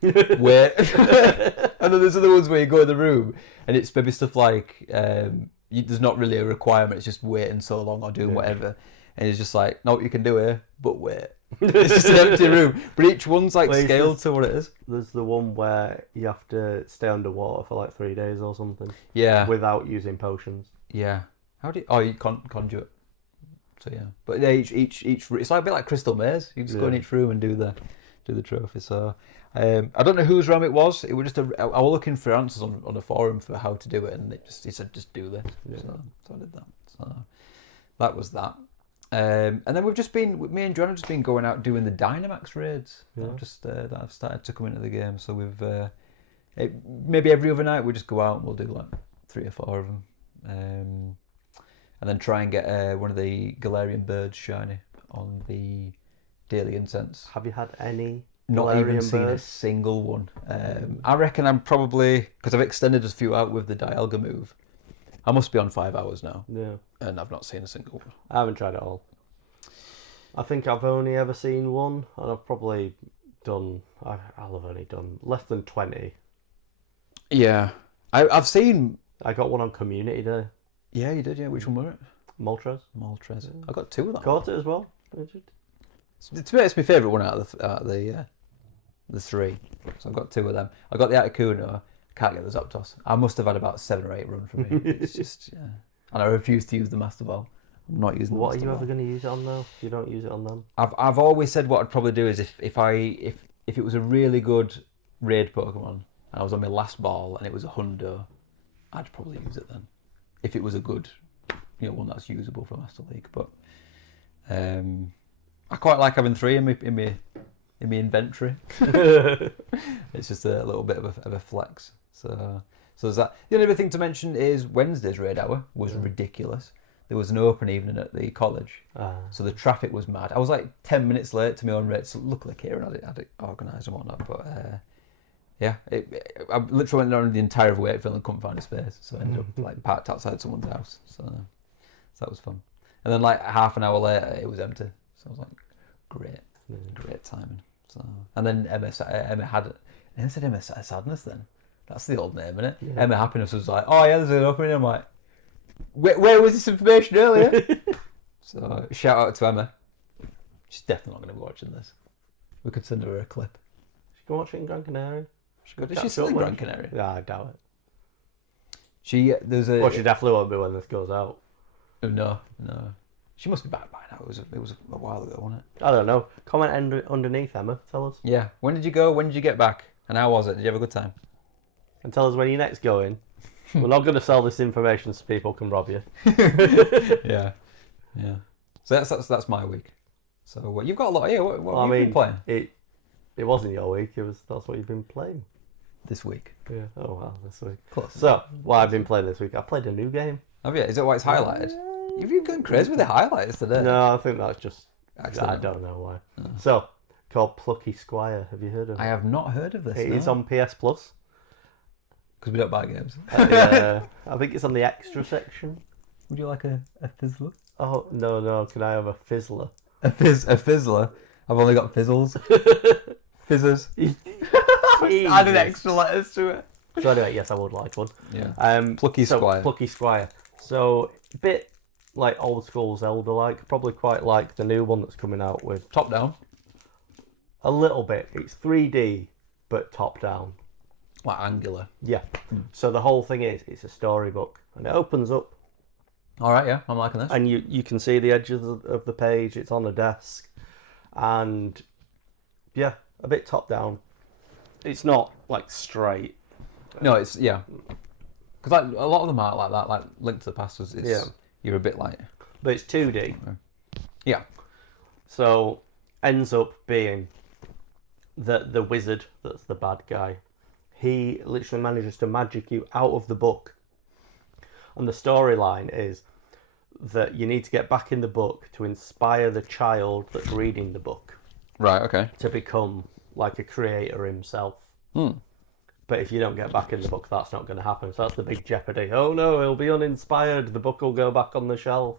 Wait. And then there's other ones where you go in the room and it's maybe stuff like there's not really a requirement. It's just waiting so long or doing whatever. And it's just like, know what you can do here, but wait. It's just an empty room, but each one's like scaled to what it is. There's the one where you have to stay underwater for like 3 days or something. Yeah. Without using potions. Yeah. How do you? Oh, you conduit. So yeah, but yeah, each it's like a bit like Crystal Maze. You just go in each room and do the trophy. So I don't know whose realm it was. It was just I was looking for answers on a forum for how to do it, and he said just do this. Yeah. So I did that. So that was that. And then me and John have just been going out doing the Dynamax raids. Yeah. That I've started to come into the game. So we've maybe every other night we just go out and we'll do like 3 or 4 of them, and then try and get one of the Galarian birds shiny on the daily incense. Have you had any? Not even seen a single one. I reckon I'm probably because I've extended a few out with the Dialga move. I must be on 5 hours now. Yeah. And I've not seen a single one. I haven't tried it all. I think I've only ever seen one, and I've probably done. I'll have only done less than 20. Yeah. I've seen. I got one on Community Day. Yeah, you did. Yeah, which one were it? Moltres. Yeah. I got 2 of them. Caught it as well. It's my favourite one out of the 3. So I've got 2 of them. I got the Articuno. Can't get the Zapdos. I must have had about 7 or 8 run for me. It's just and I refuse to use the Master Ball. I'm not using. What are you ever going to use it on though? You don't use it on them. I've always said what I'd probably do is if it was a really good raid Pokemon and I was on my last ball and it was a Hundo, I'd probably use it then. If it was a good, one that's usable for Master League. But I quite like having 3 in my inventory. It's just a little bit of a flex. So there's that. The only other thing to mention is Wednesday's raid hour was ridiculous. there was an open evening at the college, so the traffic was mad. I was like 10 minutes late to my own rate, so luckily Kieran had it organised and whatnot. But yeah, I literally went around the entire of Wakefield and couldn't find a space, so I ended up like parked outside someone's house. So that was fun. And then like half an hour later, it was empty. So I was like, great timing. So and then Emma had. And I said Emma Sadness then. That's the old name, isn't it? Yeah. Emma Happiness was like, oh yeah, there's an opening. I'm like, where was this information earlier? So shout out to Emma. She's definitely not going to be watching this. We could send her a clip. She can watch it in Gran Canaria. Is she still in Gran Canaria? Yeah, I doubt it. Well, she definitely won't be when this goes out. No. She must be back by now. It was a while ago, wasn't it? I don't know. Comment underneath, Emma. Tell us. Yeah. When did you go? When did you get back? And how was it? Did you have a good time? And tell us when you're next going. We're not going to sell this information so people can rob you. Yeah. So that's my week. So you've got a lot here. What have you been playing? It wasn't your week. That's what you've been playing this week. Yeah. Oh wow, this week. Close. So what I've been playing this week? I played a new game. Have you? Is that why it's highlighted? Have you gone crazy with the highlights today? No, I think that's just. Accident. I don't know why. Oh. So called Plucky Squire. Have you heard of it? I have not heard of this. It is on PS Plus. Because we don't buy games. I think it's on the extra section. Would you like a fizzler? Oh no! Can I have a fizzler? A fizzler? I've only got fizzles. Fizzers. Added extra letters to it. So anyway, yes, I would like one. Yeah. Plucky Squire. Plucky Squire. So a bit like old school Zelda-like. Probably quite like the new one that's coming out with top down. A little bit. It's 3D, but top down. Like angular. Yeah. So the whole thing is, it's a storybook, and it opens up. All right, yeah, I'm liking this. And you can see the edges of the page. It's on a desk, and yeah, a bit top down. It's not like straight. No, it's because like a lot of them are like that. Like Link to the Past was. You're a bit like. But it's 2D. Yeah. So ends up being the wizard that's the bad guy. He literally manages to magic you out of the book. And the storyline is that you need to get back in the book to inspire the child that's reading the book. Right, okay. To become like a creator himself. But if you don't get back in the book, that's not going to happen. So that's the big jeopardy. Oh no, he'll be uninspired. The book will go back on the shelf.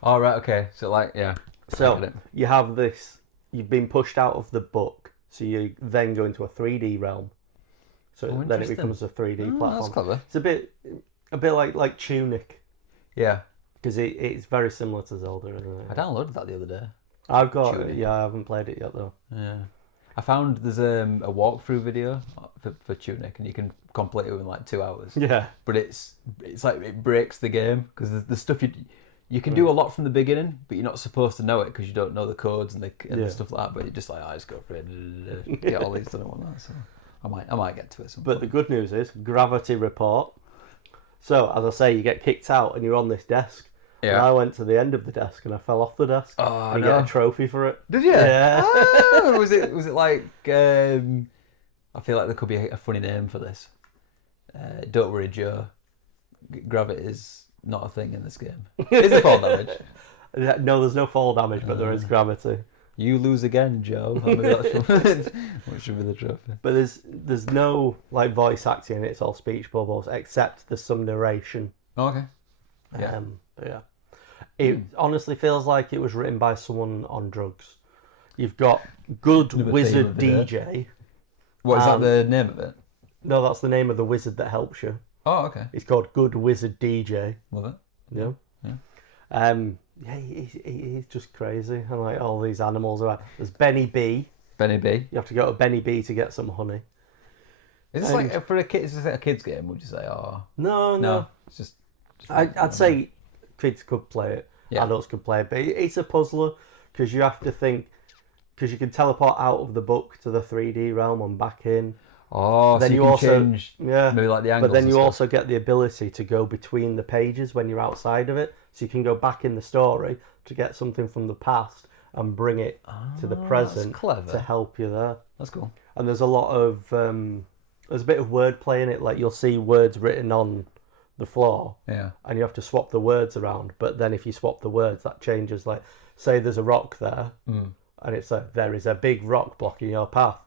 All right, okay. So like, yeah. So you have this, you've been pushed out of the book. So you then go into a 3D realm. So then it becomes a 3D platform. That's clever. It's a bit like Tunic. Yeah. Because it's very similar to Zelda, isn't it? I downloaded that the other day. I've got it. Yeah, I haven't played it yet though. Yeah. I found there's a walkthrough video for Tunic, and you can complete it in like 2 hours. Yeah. But it's like it breaks the game because the stuff you can do a lot from the beginning, but you're not supposed to know it because you don't know the codes and the stuff like that. But you're just like, I just go for it, get all these done at once. So I might get to it. But the good news is Gravity Report. So as I say, you get kicked out and you're on this desk. Yeah. And I went to the end of the desk and I fell off the desk. Oh, and get a trophy for it. Did you? Yeah. Oh, was it like? I feel like there could be a funny name for this. Don't worry, Joe. Gravity is not a thing in this game. Is there fall damage? No, there's no fall damage, but there is gravity. You lose again, Joe. What should be the trophy? But there's no like voice acting. It's all speech bubbles, except there's some narration. Oh, okay. Yeah. But yeah. It honestly feels like it was written by someone on drugs. You've got Good Wizard DJ. What is that the name of it? No, that's the name of the wizard that helps you. Oh, okay. It's called Good Wizard DJ. Love it. Yeah. Yeah, he's just crazy. And like all these animals around. There's Benny B. Benny B. You have to go to Benny B to get some honey. Is this like for a kid? Is this a kids game? Would you say? Or no. It's just I'd say kids could play it. Yeah. Adults could play it, but it's a puzzler because you have to think. Because you can teleport out of the book to the 3D realm and back in. Oh, then so you can change maybe like the angles. But then you also get the ability to go between the pages when you're outside of it. So you can go back in the story to get something from the past and bring it to the present to help you there. That's cool. And there's a lot of there's a bit of wordplay in it. Like you'll see words written on the floor, Yeah. and you have to swap the words around. But then if you swap the words, that changes. Like, say there's a rock there, and it's like, there is a big rock blocking your path.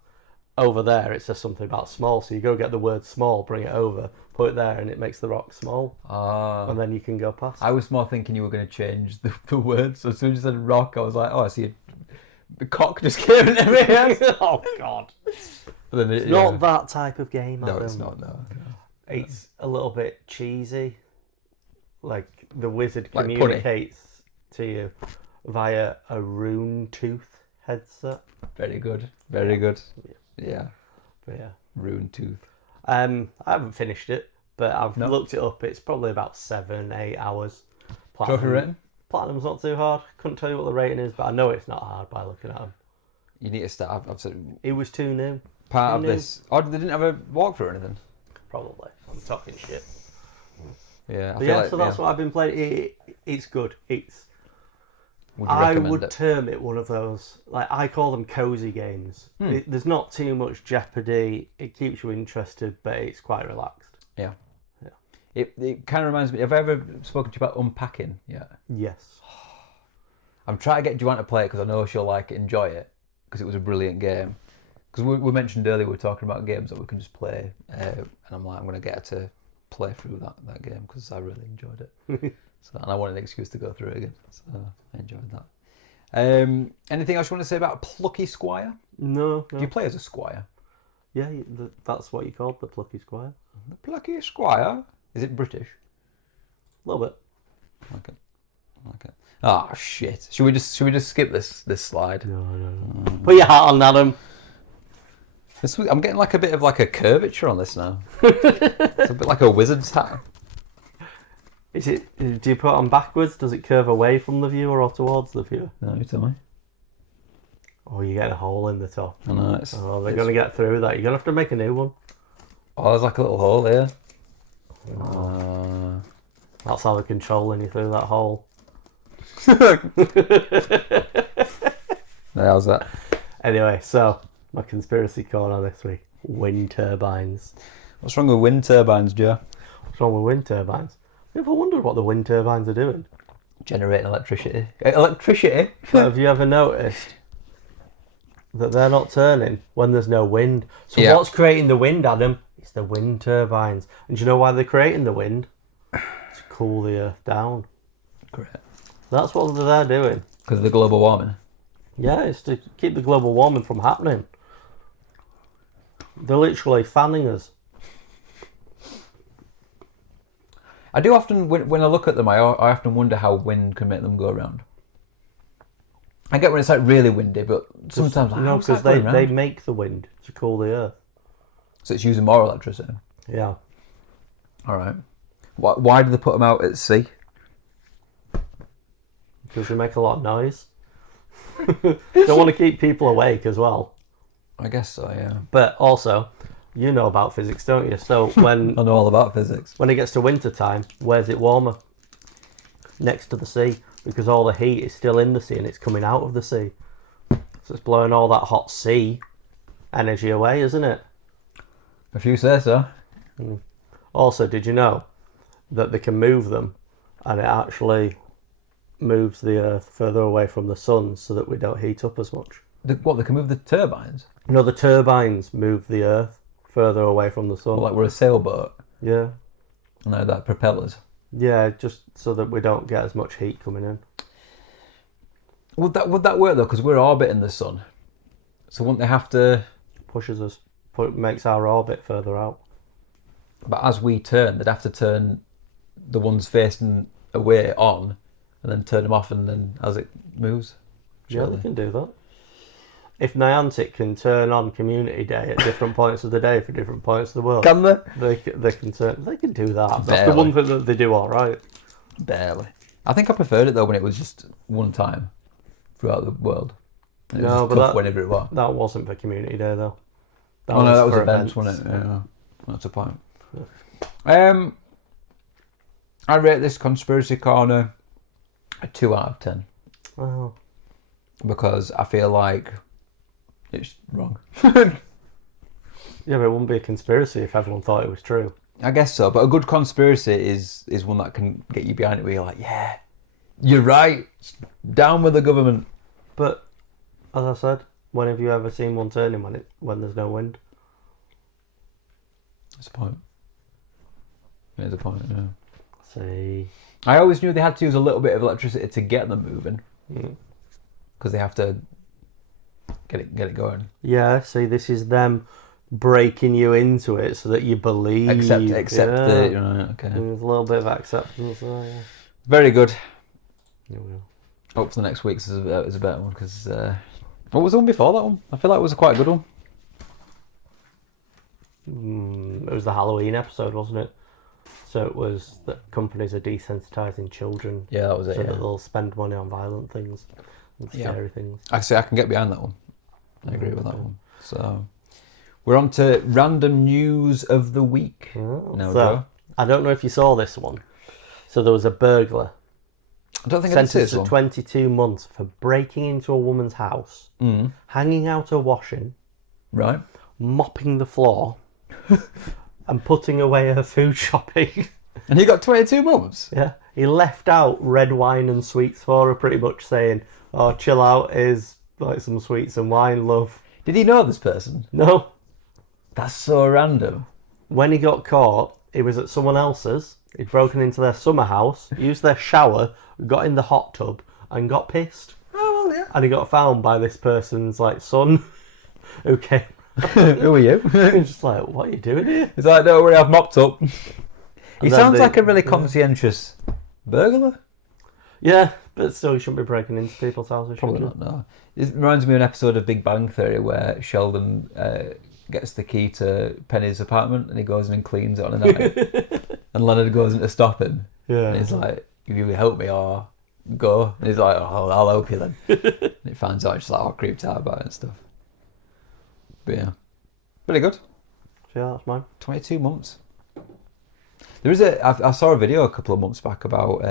Over there, it says something about small, so you go get the word small, bring it over, put it there, and it makes the rock small. And then you can go past. I was more thinking you were going to change the words. So as soon as you said rock, I was like, oh, I see a cock just came into my head. Oh, God. But then It's not that type of game, No, Adam. it's not, no. It's a little bit cheesy. Like, the wizard Like communicates to you via a rune tooth headset. Very good. Very good. Yeah. But yeah. Rune tooth. I haven't finished it, but I've No. looked it up. It's probably about 7-8 hours. Trophy rating? Platinum's not too hard. Couldn't tell you what the rating is, but I know it's not hard by looking at them. You need to start. I've said It was too new. part of Too new. this. Oh, they didn't have a walkthrough or anything? Probably. I'm talking shit. Yeah. But yeah, so that's what I've been playing. It's good. Would you I recommend would it? term it one of those, like, I call them cozy games. There's not too much jeopardy. It keeps you interested, but it's quite relaxed. Yeah. Yeah. It kind of reminds me. Have I ever spoken to you about unpacking? Yeah. Yes. I'm trying to get Joanne to play it because I know she'll enjoy it because it was a brilliant game. Because we mentioned earlier we were talking about games that we can just play, and I'm like, I'm going to get her to play through that game because I really enjoyed it. So, and I wanted an excuse to go through it again. So I enjoyed that. Anything else you want to say about a plucky squire? No. Do you play as a squire? Yeah, that's what you called the plucky squire. The plucky squire? Is it British? A little bit. Okay. Oh shit! Should we just skip this slide? No. Put your hat on, Adam. I'm getting like a bit of like a curvature on this now. It's a bit like a wizard's hat. Is it? Do you put it on backwards? Does it curve away from the viewer or towards the viewer? No, you tell me. Oh, you're getting a hole in the top. I know They're going to get through that. You're going to have to make a new one. Oh, there's like a little hole here. That's how they're controlling you through that hole. How's that? Anyway, so my conspiracy corner this week: wind turbines. What's wrong with wind turbines, Joe? What's wrong with wind turbines? Have you ever wondered what the wind turbines are doing? Generating electricity. Electricity? But have you ever noticed that they're not turning when there's no wind? So Yeah. what's creating the wind, Adam? It's the wind turbines. And do you know why they're creating the wind? To cool the earth down. Great. That's what they're doing. Because of the global warming. Yeah, it's to keep the global warming from happening. They're literally fanning us. I do often, when I look at them, I often wonder how wind can make them go around. I get when it's like really windy, but sometimes No, because they make the wind to cool the earth. So it's using more electricity. Yeah. All right. Why do they put them out at sea? Because they make a lot of noise. Don't want to keep people awake as well. I guess so, yeah. But also, you know about physics, don't you? So when I know all about physics. when it gets to winter time, where's it warmer? Next to the sea, because all the heat is still in the sea and it's coming out of the sea. So it's blowing all that hot sea energy away, isn't it? If you say so. Also, did you know that they can move them and it actually moves the earth further away from the sun so that we don't heat up as much? They can move the turbines? No, the turbines move the earth further away from the sun. Like we're a sailboat? Yeah. No, that propellers. Yeah, just so that we don't get as much heat coming in. Would that work though? Because we're orbiting the sun. So wouldn't they have to... Pushes us, makes our orbit further out. But as we turn, they'd have to turn the ones facing away on and then turn them off and then as it moves. Yeah, Surely. they can do that. If Niantic can turn on Community Day at different points of the day for different points of the world, Can they? they can do that. That's Barely. the one thing that they do all right. Barely. I think I preferred it though when it was just one time throughout the world. It was No, just but tough that- whenever it was. That wasn't for Community Day though. That was for events, wasn't it? Yeah. That's the point. I rate this Conspiracy Corner a 2 out of 10 Oh. because I feel like it's wrong. Yeah, but it wouldn't be a conspiracy if everyone thought it was true. I guess so, but a good conspiracy is one that can get you behind it where you're like, yeah, you're right, down with the government. But, as I said, when have you ever seen one turning when there's no wind? That's the point. There's a point, yeah. See. I always knew they had to use a little bit of electricity to get them moving. Because they have to get it going. Yeah, see, this is them breaking you into it so that you believe. Accept yeah. the... Right, okay. There's a little bit of acceptance there, yeah. Very good. Yeah, we are. Hope for the next week's is a better one, because... what was the one before that one? I feel like it was quite a good one. It was the Halloween episode, wasn't it? So it was that companies are desensitising children. Yeah, that was it, so yeah. that they'll spend money on violent things and scary things. Actually, I can get behind that one. I agree with that one. So, we're on to random news of the week. Now, Joe. I don't know if you saw this one. So there was a burglar I don't think I did see sentenced this to one. 22 months for breaking into a woman's house, hanging out her washing, Right. mopping the floor, and putting away her food shopping. And he got 22 months? Yeah, he left out red wine and sweets for her, pretty much saying, "Oh, chill out, is like some sweets and wine, love." Did he know this person? No. That's so random. When he got caught, he was at someone else's. He'd broken into their summer house, used their shower, got in the hot tub, and got pissed. Oh, well, yeah. And he got found by this person's like son, who came. Who are you? He's just like, "What are you doing here?" He's like, don't worry, I've mopped up. He then sounds they- like a really conscientious burglar. Yeah, but still, you shouldn't be breaking into people's houses. Probably should not, no. It reminds me of an episode of Big Bang Theory where Sheldon gets the key to Penny's apartment and he goes in and cleans it on a night. And Leonard goes in to stop him. Yeah. And he's like, "If you help me or go." And he's like, "Oh, I'll help you then." And he finds out, she's like, all creeped out about it and stuff. But yeah. Really good. So yeah, that's mine. 22 months. There is I saw a video a couple of months back about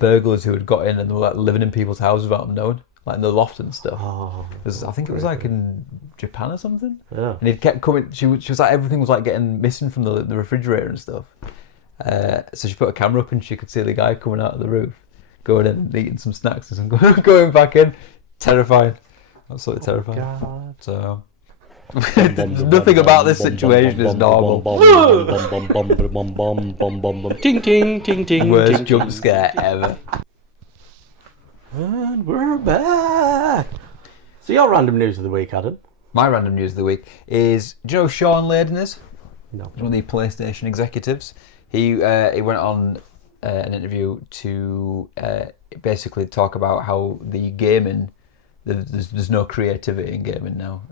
burglars who had got in and they were like living in people's houses without them knowing, like in the loft and stuff. Oh, I think it was like in Japan or something. yeah. And he kept coming. She was like, everything was like getting missing from the refrigerator and stuff. So she put a camera up and she could see the guy coming out of the roof, going in and eating some snacks and going back in. Terrifying. Absolutely terrifying. God. So nothing about this situation is normal. Ting ting ting ting. Worst jump scare ever. And we're back. So your random news of the week, Adam? My random news of the week is, do you know who Sean Layden is? No. He's one of the PlayStation executives. He went on an interview to basically talk about how the gaming, there's no creativity in gaming now.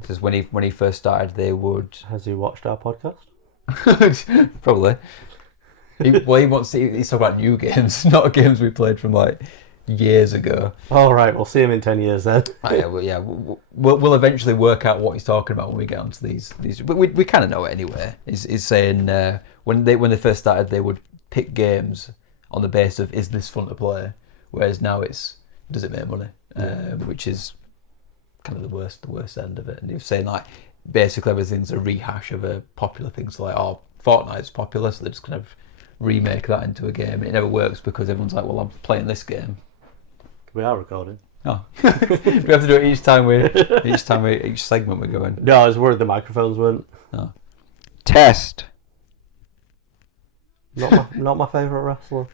Because when he first started, they would Has he watched our podcast? probably. He's talking about new games, not games we played from like years ago. All right, we'll see him in 10 years then. We'll eventually work out what he's talking about when we get onto these. But we kind of know it anyway. He's saying when they first started, they would pick games on the basis of, is this fun to play, whereas now it's, does it make money, which is kind of the worst end of it. And he was saying like basically everything's a rehash of a popular thing. So like, oh, Fortnite's popular, so they're just kind of remake that into a game. It never works because everyone's like, well, I'm playing this game. We are recording. Oh, do we have to do it each segment we're going? No, I was worried the microphones weren't. Oh. Test. Not my favourite wrestler.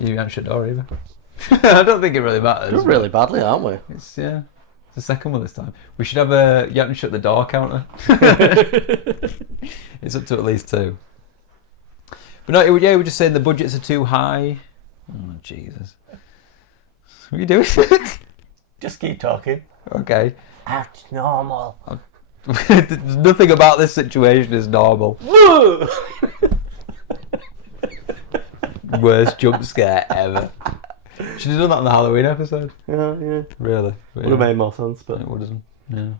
You haven't shut the door either. I don't think it really matters. We're really badly, aren't we? It's the second one this time. We should have a you haven't shut the door counter. It's up to at least 2. But no, we're just saying the budgets are too high. Oh Jesus. What are you doing? Just keep talking. Okay. Act normal. Nothing about this situation is normal. Worst jump scare ever. Should have done that on the Halloween episode. Yeah. Really? Would have made more sense, but It wouldn't. Yeah.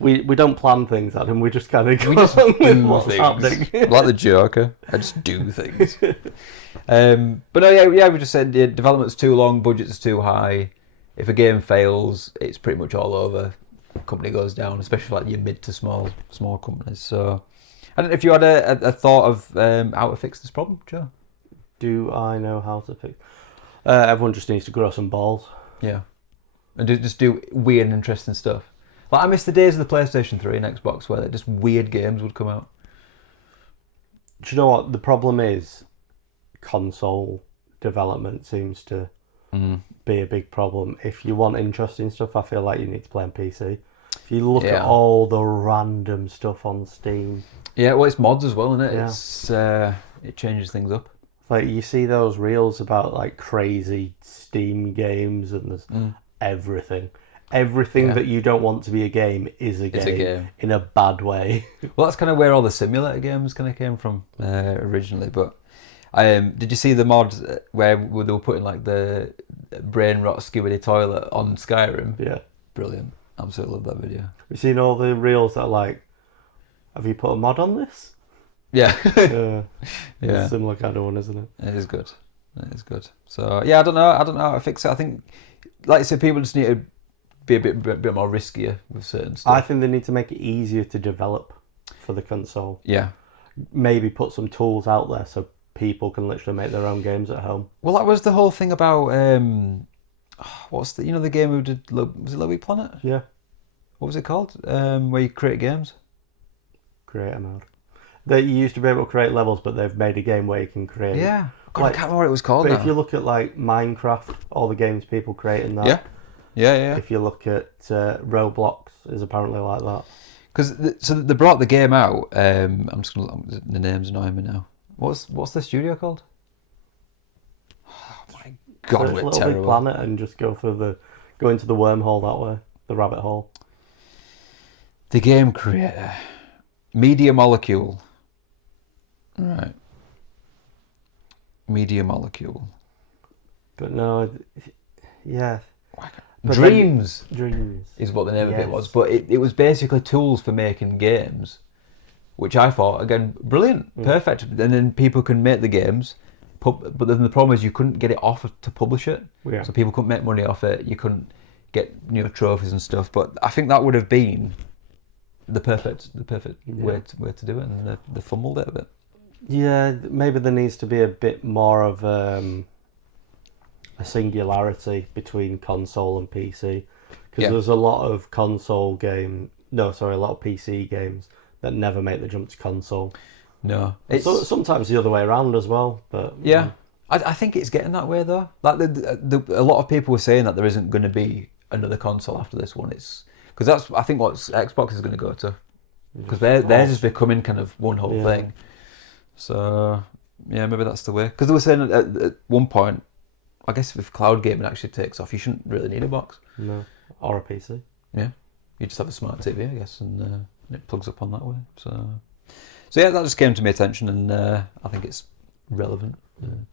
we don't plan things, Adam. We just kind of go We just along with do what's things. happening. Like the Joker. I just do things. But no, we just said development's too long, budget's too high. If a game fails, it's pretty much all over. Company goes down, especially like your mid to small companies. So I don't know if you had a thought of how to fix this problem, Joe. Do I know how to fix? Everyone just needs to grow some balls. Yeah, and just do weird and interesting stuff. Like I miss the days of the PlayStation 3 and Xbox where just weird games would come out. Do you know what the problem is? Console development seems to be a big problem. If you want interesting stuff, I feel like you need to play on PC. If you look at all the random stuff on Steam. Yeah, well, it's mods as well, isn't it? Yeah. It's it changes things up. Like you see those reels about like crazy Steam games and there's everything. Everything that you don't want to be a game is a game in a bad way. Well, that's kind of where all the simulator games kind of came from originally. But did you see the mod where they were putting like the brain rot skibidi toilet on Skyrim? Yeah. Brilliant. Absolutely love that video. You've seen all the reels that are like, have you put a mod on this? Yeah. Yeah. It's a similar kind of one, isn't it? It is good. It is good. So yeah, I don't know how to fix it. I think, like I said, people just need to be a bit more riskier with certain stuff. I think they need to make it easier to develop for the console. Yeah. Maybe put some tools out there so people can literally make their own games at home. Well, that was the whole thing about what's the the game we did? Was it Little Big Planet? Yeah. What was it called? Where you create games? Creator mode. They used to be able to create levels, but they've made a game where you can create. Yeah. God, I can't remember what it was called. But now. if you look at like Minecraft, all the games people create in that. Yeah. If you look at Roblox, is apparently like that. Because so they brought the game out. I'm just gonna the name's annoying me now. What's the studio called? Oh my God, Search we're Little terrible. Big Planet and just go into the wormhole that way, the rabbit hole. The game creator, Media Molecule. Right. Media Molecule. But no, yeah. But Dreams Dreams is what the name of it Yes. was, but it was basically tools for making games, which I thought, again, brilliant, perfect. And then people can make the games, but then the problem is you couldn't get it off to publish it, so people couldn't make money off it. You couldn't get trophies and stuff. But I think that would have been the perfect way to do it, and they fumbled it a bit. Yeah, maybe there needs to be a bit more of a singularity between console and PC, because there's a lot of a lot of PC games that never make the jump to console. No, So, sometimes the other way around as well. But I think it's getting that way though. Like a lot of people were saying that there isn't going to be another console after this one. It's because that's I think what Xbox is going to go to, because they're just becoming kind of one whole thing. So yeah, maybe that's the way. Because they were saying at one point, I guess if cloud gaming actually takes off, you shouldn't really need a box. No, or a PC. Yeah, you just have a smart TV, I guess, and it plugs up on that way. So yeah, that just came to my attention, and I think it's relevant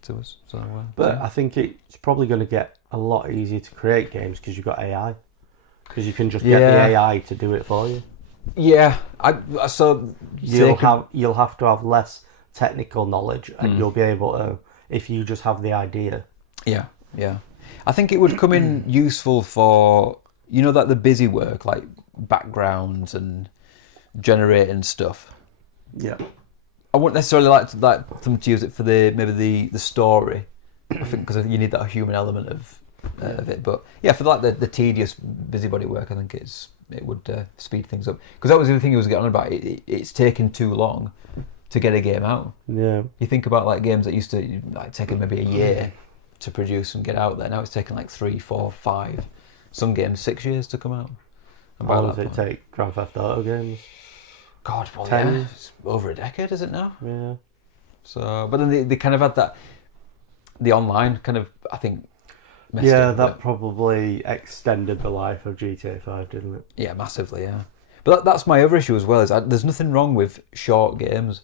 to us. So, but I think it's probably going to get a lot easier to create games because you've got AI. Because you can just get the AI to do it for you. Yeah, you'll have to have less technical knowledge, and you'll be able to, if you just have the idea. Yeah. I think it would come in useful for that the busy work like backgrounds and generating stuff. Yeah. I wouldn't necessarily like them to use it for maybe the story. I think because you need that human element of it. But yeah, for like the tedious busybody work, I think it would speed things up. Because that was the other thing he was getting on about. It's taken too long to get a game out. Yeah. You think about like games that used to like taking maybe a year to produce and get out there. Now it's taking like 3, 4, 5, some games 6 years to come out. How long does it take Grand Theft Auto games? God, well, 10 years. It's over a decade, is it now? Yeah. So, but then they kind of had the online kind of, I think, that probably extended the life of GTA 5, didn't it? Yeah, massively, yeah. But that's my other issue as well, is there's nothing wrong with short games.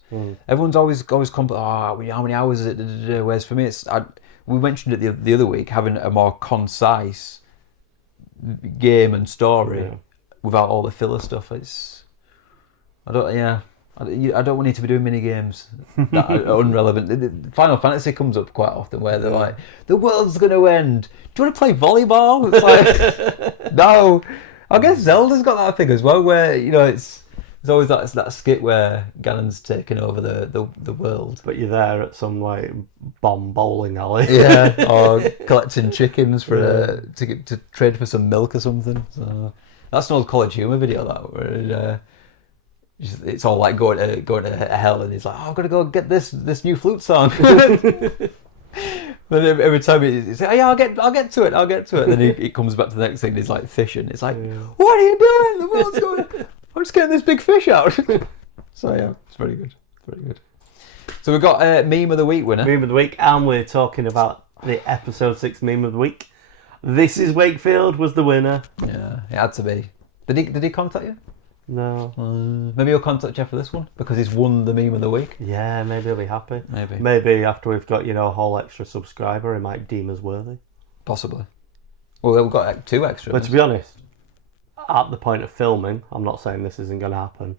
Everyone's always how many hours is it? Whereas for me, we mentioned it the other week, having a more concise game and story without all the filler stuff. I don't want you to be doing mini games that are irrelevant. Final Fantasy comes up quite often where they're like, the world's going to end. Do you want to play volleyball? It's like, no. I guess Zelda's got that thing as well where, it's There's always that skit where Ganon's taken over the world. But you're there at some like bomb bowling alley. Yeah, or collecting chickens for to trade for some milk or something. So that's an old College Humor video where it's all like going to hell, and he's like, "Oh, I've got to go get this new flute song." Then every time he's like, "Yeah, I'll get to it. And then he comes back to the next thing. And he's like fishing. It's like, "What are you doing? The world's going. I'm just getting this big fish out." So yeah, it's very good. Very good. So we've got meme of the week winner. Meme of the week, and we're talking about the episode 6 meme of the week. This is Wakefield was the winner. Yeah, it had to be. Did he contact you? No. Maybe he'll contact you for this one because he's won the meme of the week. Yeah, maybe he'll be happy. Maybe after we've got a whole extra subscriber, he might deem us worthy. Possibly. Well, we've got like 2 extra. But to be honest, at the point of filming, I'm not saying this isn't going to happen.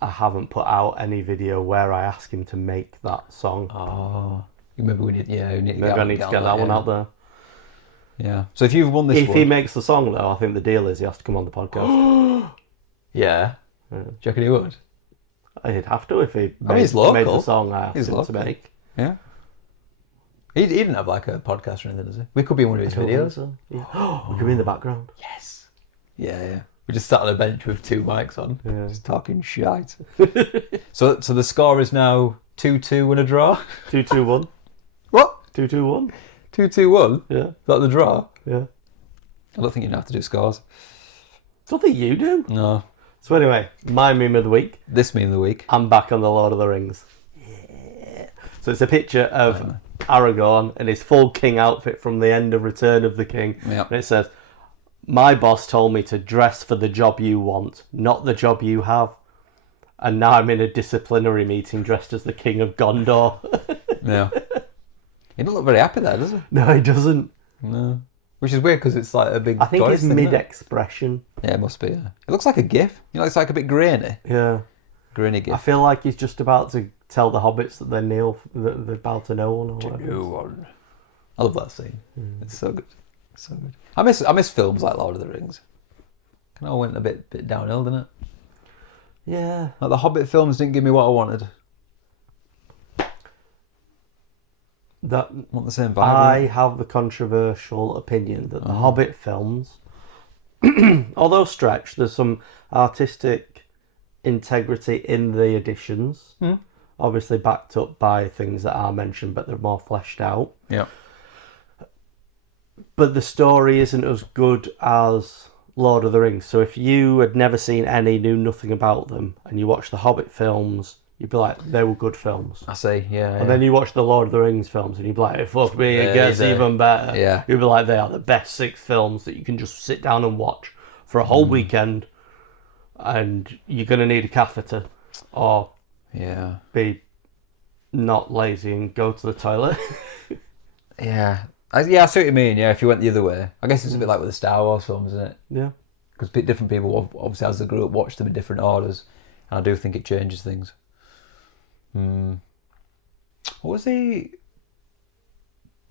I haven't put out any video where I ask him to make that song. Oh, maybe we need. Yeah, maybe I need to get that one out there. Yeah. So if you've won this, if he makes the song though, I think the deal is he has to come on the podcast. Yeah. Do you reckon he would? He'd have to if he he's local. made the song I asked him to make. Yeah. He didn't have like a podcast or anything, does he? We could be in one of his videos. So. Yeah. We could be in the background. Yes. Yeah. We just sat on a bench with 2 mics on, just talking shite. So the score is now 2-2 and a draw. 2-2-1. What? 2-2-1. 2-2-1. Yeah. Is that the draw? Yeah. I don't think you have to do scores. Something you do. No. So anyway, my meme of the week. This meme of the week. I'm back on the Lord of the Rings. Yeah. So it's a picture of Aragorn in his full king outfit from the end of Return of the King. Yeah. And it says, "My boss told me to dress for the job you want, not the job you have. And now I'm in a disciplinary meeting dressed as the King of Gondor." Yeah. He doesn't look very happy there, does he? No, he doesn't. No. Which is weird because it's like a big. I think it's thing, mid-expression. Yeah, it must be. Yeah. It looks like a GIF. It's like a bit grainy. Yeah. Grainy GIF. I feel like he's just about to tell the hobbits that they're about to know one or whatever. I love that scene. It's so good. So good. I miss films like Lord of the Rings. Kind of went a bit downhill, didn't it? Yeah. Like the Hobbit films didn't give me what I wanted. Want the same vibe. I have the controversial opinion that the Hobbit films, although stretched, there's some artistic integrity in the additions. Obviously backed up by things that are mentioned, but they're more fleshed out. Yeah. But the story isn't as good as Lord of the Rings. So if you had never seen any, knew nothing about them, and you watch the Hobbit films, you'd be like, they were good films. I see, yeah. And then you watch the Lord of the Rings films and you'd be like, fuck me, it gets even better. Yeah. You'd be like, they are the best 6 films that you can just sit down and watch for a whole weekend, and you're going to need a catheter or be not lazy and go to the toilet. Yeah. I see what you mean, yeah, if you went the other way. I guess it's a bit like with the Star Wars films, isn't it? Yeah. Because different people, obviously as they grew up, watched them in different orders, and I do think it changes things. What was when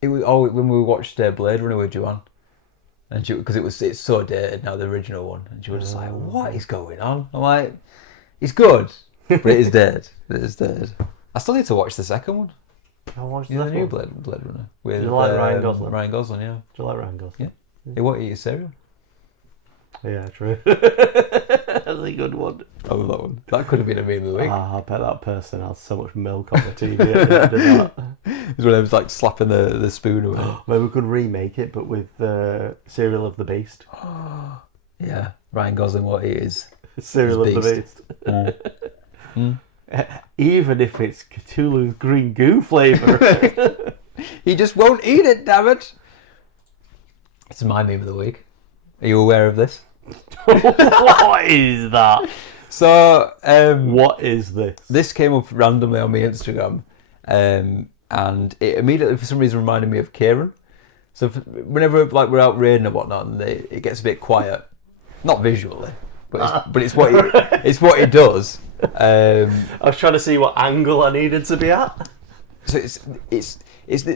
we watched Blade Runner with Joanne, and because it's so dated now, the original one, and she was just like, "What is going on?" I'm like, "It's good, but it is dated. It is dated." I still need to watch the second one. I watched the new Blade Runner with Do you like Ryan Gosling? Ryan Gosling, yeah. Do you like Ryan Gosling? Yeah. He won't eat his cereal. Yeah, true. That's a good one. I love that one. That could have been a meme of the week. I bet that person has so much milk on the TV at the end of that. He's one of them like slapping the spoon away. Maybe we could remake it, but with Cereal of the Beast. Yeah, Ryan Gosling won't eat his Cereal of the Beast. Even if it's Cthulhu's green goo flavour. He just won't eat it, damn it. It's my meme of the week. Are you aware of this? What is that? So, what is this? This came up randomly on my Instagram, and it immediately, for some reason, reminded me of Kieran. So, whenever we're out raiding and whatnot, and it gets a bit quiet, not visually, but it's what it does. I was trying to see what angle I needed to be at. So it's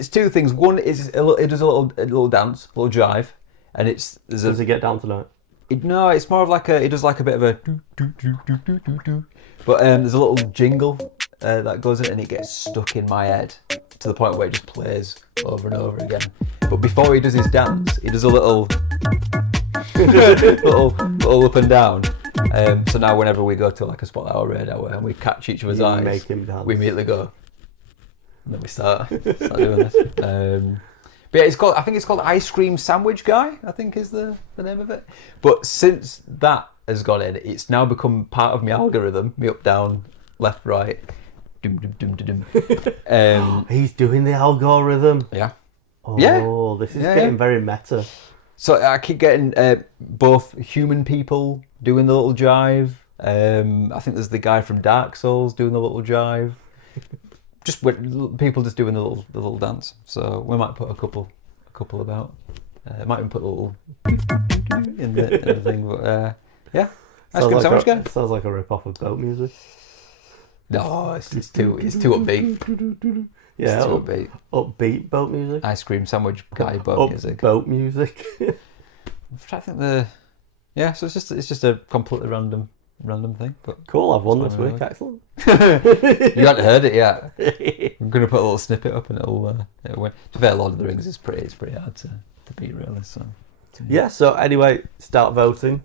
2 things. One is it does a little dance, a little jive, and Does it get down tonight? No, it's more of like it does like a bit of a do, do, do, do, do, do, do. But there's a little jingle that goes in and it gets stuck in my head to the point where it just plays over and over again. But before he does his dance, he does a little little up and down. So now whenever we go to like a spotlight or red hour and we catch each other's eyes, make him dance. we immediately go, and then we start doing this. But yeah, I think it's called Ice Cream Sandwich Guy, I think is the name of it. But since that has gone in, it's now become part of my algorithm, me up, down, left, right, dum dum dum dum dum. He's doing the algorithm. Yeah. Oh, this is getting very meta. So I keep getting both human people doing the little jive. I think there's the guy from Dark Souls doing the little jive. Just people just doing the little dance. So we might put a couple about. Might even put a little in the thing. But yeah, Ice Cream Sandwich Guy. Sounds like a rip-off of boat music. No, it's too upbeat. Yeah, it's too upbeat. Upbeat boat music. Ice Cream Sandwich Guy boat music. Boat music. I'm trying to think so it's just a completely random thing. But cool, I've won this week. Excellent. You haven't heard it yet. I'm going to put a little snippet up and it'll win. To be fair, Lord of the Rings is pretty hard to beat, really. So yeah. So anyway, start voting.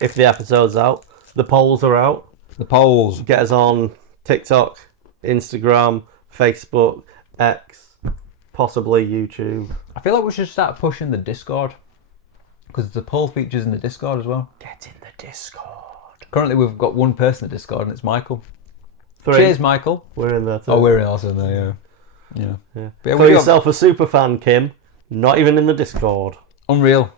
If the episode's out, the polls are out. The polls. Get us on TikTok, Instagram, Facebook, X, possibly YouTube. I feel like we should start pushing the Discord because the poll features in the Discord as well. Get in the Discord. Currently, we've got one person in the Discord and it's Michael. 3. Cheers, Michael. We're in there too. Oh, we're also in there, yeah. Yeah. But Call yourself a super fan, Kim. Not even in the Discord. Unreal.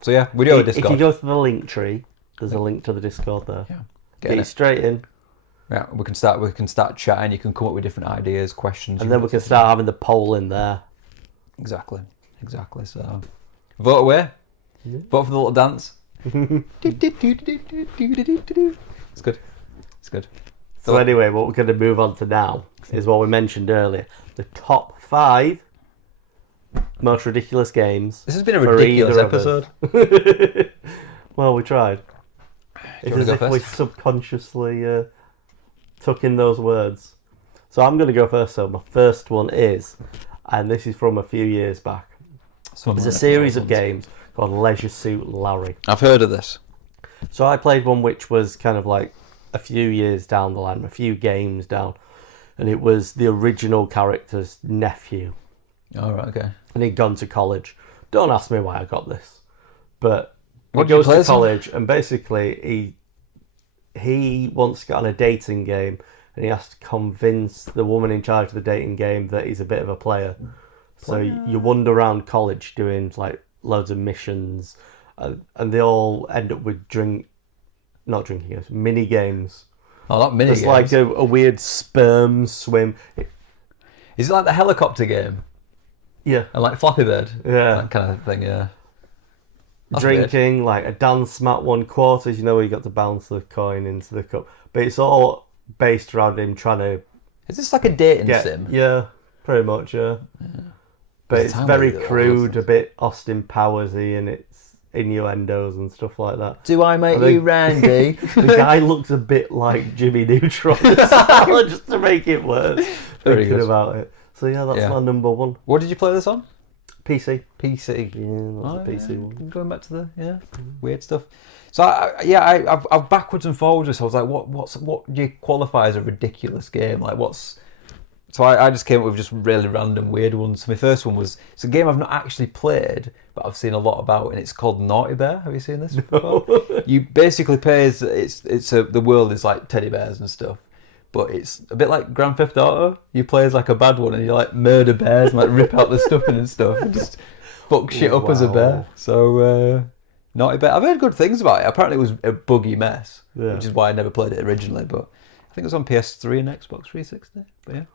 So yeah, we do have a Discord. If you go to the link tree, there's a link to the Discord there. Yeah. Get you straight in. Yeah, we can start chatting. You can come up with different ideas, questions, and then we can start having the poll in there. Exactly. So, vote away. Yeah. Vote for the little dance. It's good. So anyway, what we're going to move on to now is what we mentioned earlier: the top 5 most ridiculous games. This has been a ridiculous episode. Well, we tried. It's as if we subconsciously took in those words. So I'm going to go first. So my first one is, and this is from a few years back. It's a series of games called Leisure Suit Larry. I've heard of this. So I played one which was kind of like a few years down the line, a few games down, and it was the original character's nephew. Oh, right, okay. And he'd gone to college. Don't ask me why I got this, but what he goes to college and basically he wants to get on a dating game and he has to convince the woman in charge of the dating game that he's a bit of a player. So you wander around college doing like loads of missions, and they all end up with not drinking games, mini games. Oh, not mini games. It's like a weird sperm swim. Is it like the helicopter game? Yeah. And like Flappy Bird? Yeah. That kind of thing, yeah. That's drinking, weird. Like a dance mat 1/4, you know, where you got to bounce the coin into the cup. But it's all based around him trying to... Is this like a dating sim? Yeah, pretty much, yeah. But it's very crude, a bit Austin Powers-y, and it's innuendos and stuff like that. Do I make you Randy? The guy looks a bit like Jimmy Neutron, just to make it worse. Very good about it. So yeah, that's my number one. What did you play this on? PC. Yeah, that's a PC one. Going back to the weird stuff. So I've backwards and forwards. So I was like, what do you qualify as a ridiculous game? Like So I just came up with just really random weird ones. So my first one was, it's a game I've not actually played, but I've seen a lot about, and it's called Naughty Bear. Have you seen this before? You basically play as, the world is like teddy bears and stuff, but it's a bit like Grand Theft Auto. You play as like a bad one, and you like murder bears and like rip out the stuffing and stuff, and just fuck shit up as a bear. So Naughty Bear. I've heard good things about it. Apparently it was a buggy mess, which is why I never played it originally, but I think it was on PS3 and Xbox 360. But yeah.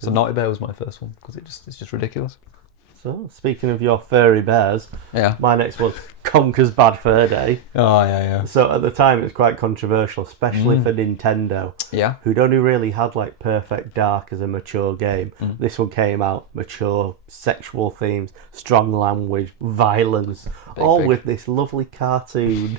So Naughty Bear was my first one because it's just ridiculous. So, speaking of your furry bears, Yeah. my next one, Conker's Bad Fur Day. Oh, yeah. So at the time it was quite controversial, especially for Nintendo, Yeah. who'd only really had like Perfect Dark as a mature game. This one came out, mature, sexual themes, strong language, violence, all big. with this lovely cartoon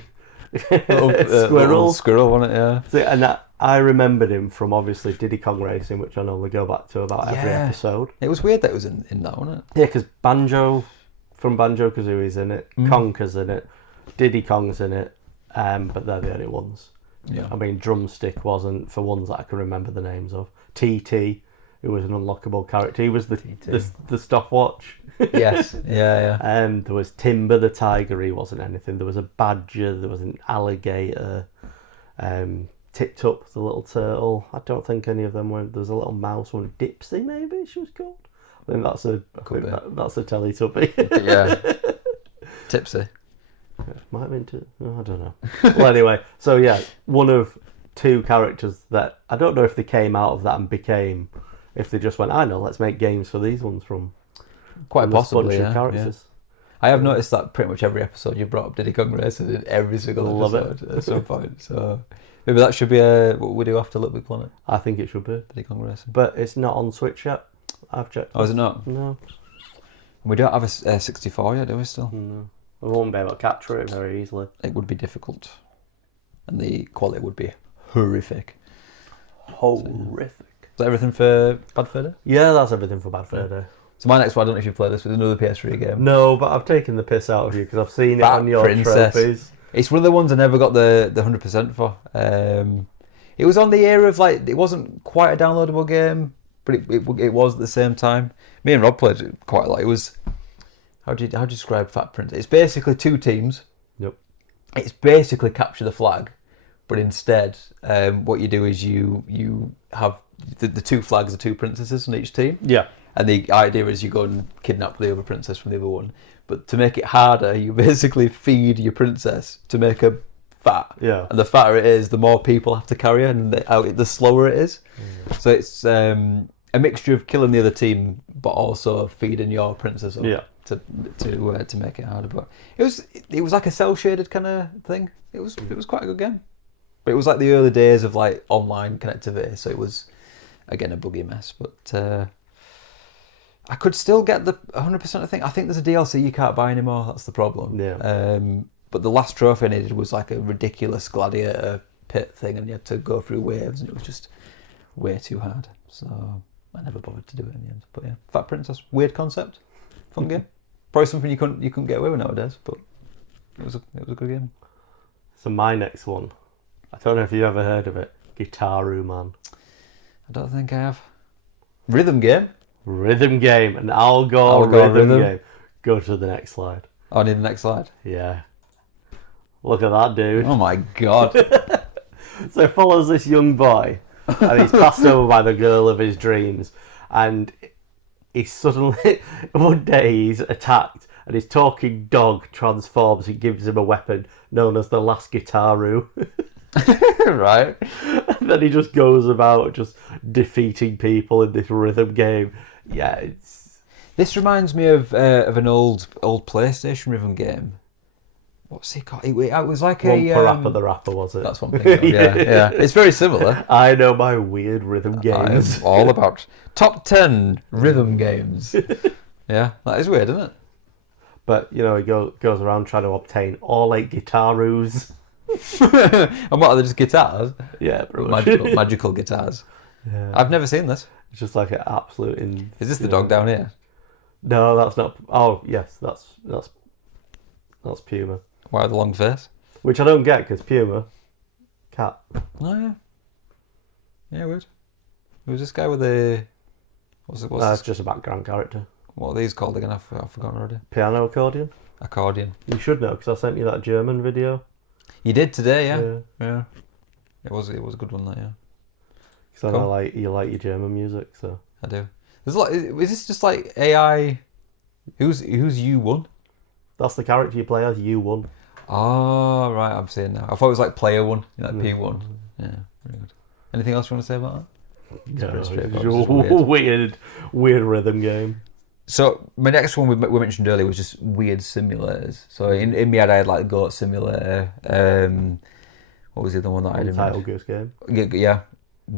Little squirrel, wasn't it? Yeah. So, and I remembered him from obviously Diddy Kong Racing, which I normally go back to about every episode. It was weird that it was in that, wasn't it? Yeah, because Banjo from Banjo-Kazooie's in it, Conker's in it, Diddy Kong's in it, but they're the only ones. Yeah. I mean, Drumstick wasn't, for ones that I can remember the names of. TT, who was an unlockable character. He was the stopwatch. Yes. Yeah. There was Timber the tiger, he wasn't anything. There was a badger, there was an alligator, Tip-Tup, the little turtle. I don't think any of them were. There was a little mouse one, Dipsy maybe she was called. I think that's a Teletubby. Yeah. Tipsy. Might have been two. Oh, I don't know. Well, anyway, so yeah, one of two characters that I don't know if they came out of that and became, if they just went, I know, let's make games for these ones from Quite possibly, bunch of characters. I have noticed that pretty much every episode you brought up Diddy Kong Racing in every single episode at some point. So maybe that should be what we do after Little Big Planet. I think it should be. Diddy Kong Racing. But it's not on Switch yet. I've checked. Oh, is it not? No. We don't have a 64 yet, do we still? No. We won't be able to capture it very easily. It would be difficult. And the quality would be horrific. Horrific. Is that everything for Bad Fur Day? Yeah, that's everything for Bad Fur Day. So my next one, I don't know if you've played this, with another PS3 game. No, but I've taken the piss out of you because I've seen it on your trophies. It's one of the ones I never got the 100% for. It was on the era of like, it wasn't quite a downloadable game, but it was at the same time. Me and Rob played it quite a lot. It was, how do you describe Fat Prince? It's basically two teams. Yep. It's basically capture the flag, but instead, what you do is you have the two flags are two princesses on each team. Yeah. And the idea is you go and kidnap the other princess from the other one. But to make it harder, you basically feed your princess to make her fat. Yeah. And the fatter it is, the more people have to carry her, and the slower it is. So it's a mixture of killing the other team, but also feeding your princess up to make it harder. But it was like a cell shaded kind of thing. It was quite a good game. But it was like the early days of like online connectivity, so it was again a buggy mess. But I could still get the 100%. I think there's a DLC you can't buy anymore. That's the problem. Yeah. But the last trophy I needed was like a ridiculous gladiator pit thing, and you had to go through waves, and it was just way too hard. So I never bothered to do it in the end. But yeah, Fat Princess, weird concept, fun game. Probably something you couldn't get away with nowadays, but it was a good game. So my next one, I don't know if you ever heard of it, Guitaru Man. I don't think I have. Rhythm game. Rhythm game, an Algor rhythm game. Go to the next slide. Oh, I need the next slide. Yeah. Look at that, dude. Oh my god. So it follows this young boy, and he's passed over by the girl of his dreams, and he's suddenly, one day he's attacked, and his talking dog transforms and gives him a weapon known as the Last Guitaru. Right. And then he just goes about just defeating people in this rhythm game. Yeah, it's... This reminds me of an old PlayStation rhythm game. What's it called? It was like Parappa the Rapper, was it? That's one thing. Yeah. It's very similar. I know my weird rhythm games. I'm all about top 10 rhythm games. Yeah, that is weird, isn't it? But, you know, he goes around trying to obtain all 8 Guitarus. And what are they, just guitars? Yeah, pretty much. Magical guitars. Yeah. I've never seen this. It's just like an absolute... Is this the dog down here? No, that's not... Oh, yes, that's Puma. Why the long face? Which I don't get, because Puma, cat. Oh, yeah. Yeah, weird. Who's this guy with the... What's That's just a background character. What are these called again? I've forgotten already. Piano accordion. Accordion. You should know, because I sent you that German video. You did today, yeah. It was a good one, that, yeah. Because I know you like your German music, so... I do. There's a lot... Is this just like AI... Who's U1? That's the character you play as, U1. Oh, right, I'm seeing now. I thought it was like player one, like P1. Yeah, very good. Anything else you want to say about that? Yeah, weird rhythm game. So my next one we mentioned earlier was just weird simulators. So in my head I had like Goat Simulator. What was the other one that I had in mind? Untitled Goose Game. Yeah,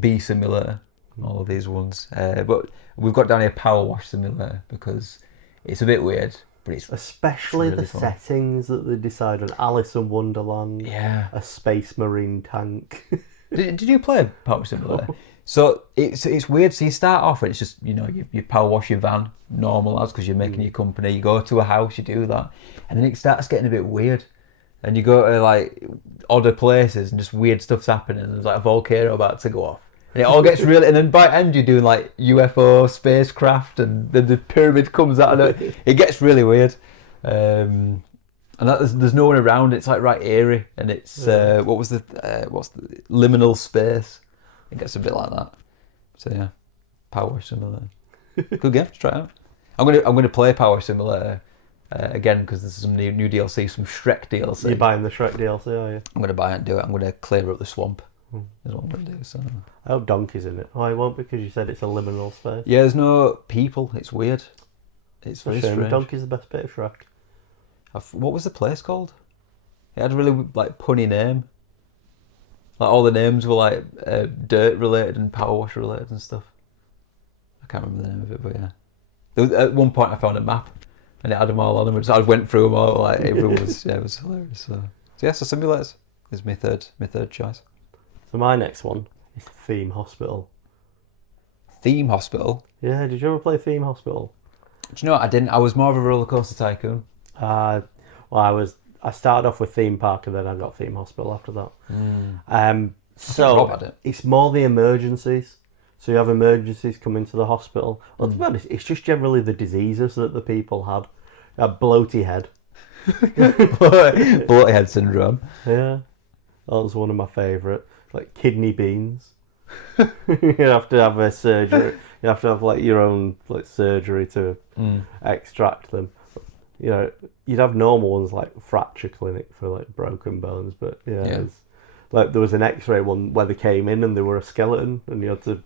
Bee Simulator. All of these ones. But we've got down here Power Wash Simulator because it's a bit weird, but it's especially really the fun. settings that they decide on. Alice in Wonderland. Yeah. A Space Marine tank. Did you play Power Wash Simulator? So it's weird. So you start off and it's just, you know, you power wash your van normal as because you're making your company. You go to a house, you do that, and then it starts getting a bit weird. And you go to like odder places and just weird stuff's happening. There's like a volcano about to go off. And it all gets really, and then by the end you're doing like UFO spacecraft, and then the pyramid comes out, and it gets really weird. And there's no one around. It's like right eerie, and it's what's the liminal space? It gets a bit like that. So yeah, Power Simulator, good game. Let's try it out. I'm gonna play Power Simulator again because there's some new DLC, some Shrek DLC. You're buying the Shrek DLC, are you? I'm gonna buy it and do it. I'm gonna clear up the swamp. Is what I'm gonna do. So. I hope Donkey's in it. Oh, I won't because you said it's a liminal space. Yeah, there's no people. It's weird. It's very strange. Donkey's the best bit of Shrek. What was the place called? It had a really like punny name. Like all the names were like dirt related and power wash related and stuff. I can't remember the name of it, but yeah. At one point I found a map and it had them all on them. And so I went through them all. Like everyone was, it was hilarious. So simulators is my third choice. So my next one is Theme Hospital. Theme Hospital. Yeah, did you ever play Theme Hospital? Do you know what? I didn't. I was more of a roller coaster tycoon. I started off with Theme Park and then I got Theme Hospital after that. So it's more the emergencies. So you have emergencies come into the hospital. Well, to be honest, it's just generally the diseases that the people had. A bloaty head. Bloaty head syndrome. Yeah, that was one of my favourite. Like kidney beans. You have to have a surgery. You have to have like your own like surgery to extract them. You know, you'd have normal ones like fracture clinic for like broken bones, but like there was an X-ray one where they came in and they were a skeleton, and you had to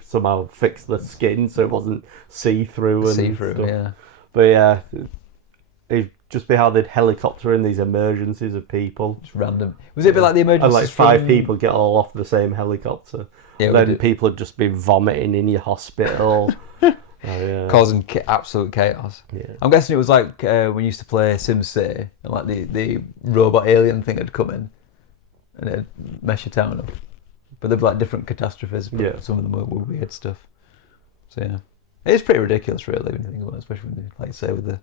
somehow fix the skin so it wasn't see-through and stuff. Yeah. But yeah, it'd just be how they'd helicopter in these emergencies of people. Just random. Was it a bit like the emergencies? And like five people get all off the same helicopter. Yeah, then people would just be vomiting in your hospital. Causing absolute chaos. Yeah. I'm guessing it was like when you used to play SimCity and like the robot alien thing had come in and it'd mess your town up. But there'd be like different catastrophes, but some of them were weird stuff. So yeah. It's pretty ridiculous really when you think about it, especially when you, like say with the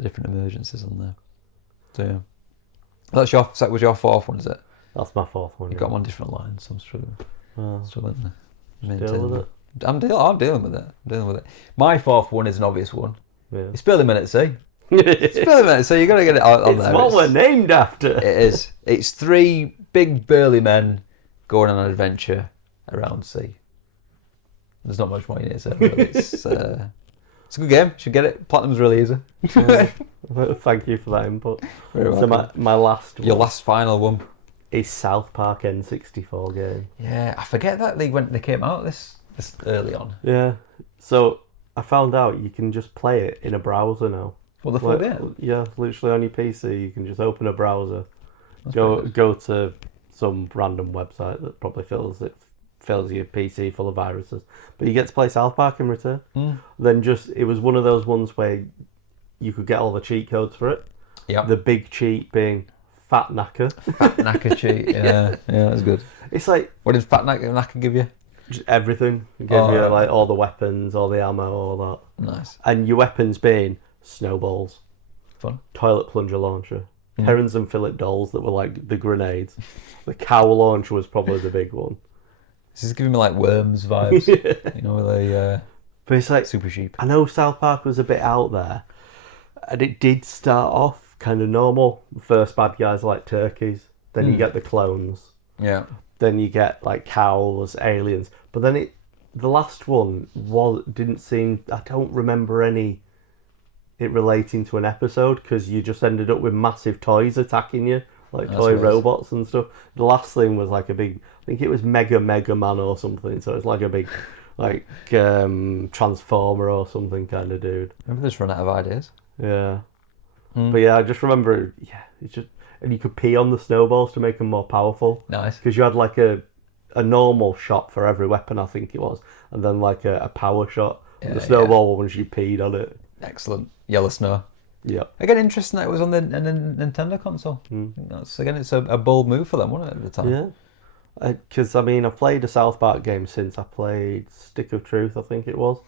different emergencies on there. So yeah. That was your fourth one, is it? That's my fourth one. You've got them on different lines, so I'm struggling to maintain deal with it. I'm dealing with it. My fourth one is an obvious one. Yeah. It's Billy Minute C. It's Billy Minute C. You got to get it on there. It's what we're named after. It is. It's three big burly men going on an adventure around sea. There's not much more you need to say. Really. It's a good game. You should get it. Platinum's really easy. Thank you for that input. So my last one. Your last final one is South Park N64 game. Yeah, I forget that they came out this early on. Yeah. So I found out you can just play it in a browser now. What the fuck? Yeah, literally on your PC you can just open a browser, go to some random website that probably fills your PC full of viruses, but you get to play South Park in return. Then it was one of those ones where you could get all the cheat codes for it. Yeah. The big cheat being Fat Knacker. Fat Knacker cheat. Yeah, that's good. It's like, what did Fat Knacker give you? Just everything. It gave you like all the weapons, all the ammo, all that. Nice. And your weapons being snowballs, fun, toilet plunger launcher, Terrence and Phillip dolls that were like the grenades. The cow launcher was probably the big one. This is giving me like Worms vibes. You know, where but it's like Super Sheep. I know South Park was a bit out there, and it did start off kind of normal. The first bad guys are like turkeys. Then you get the clones. Yeah. Then you get like cows, aliens. But then the last one didn't seem. I don't remember it relating to an episode because you just ended up with massive toys attacking you, like toy robots and stuff. The last thing was like a big. I think it was Mega Man or something. So it's like a big like Transformer or something kind of dude. Maybe they just run out of ideas. Yeah. But yeah, I just remember, it's just, and you could pee on the snowballs to make them more powerful. Nice. Because you had like a normal shot for every weapon, I think it was, and then like a power shot. The snowball ones, you peed on it. Excellent. Yellow Snow. Yeah. Again, interesting that it was on the Nintendo console. That's again, it's a bold move for them, wasn't it, at the time? Yeah. Because, I mean, I've played a South Park game since I played Stick of Truth, I think it was.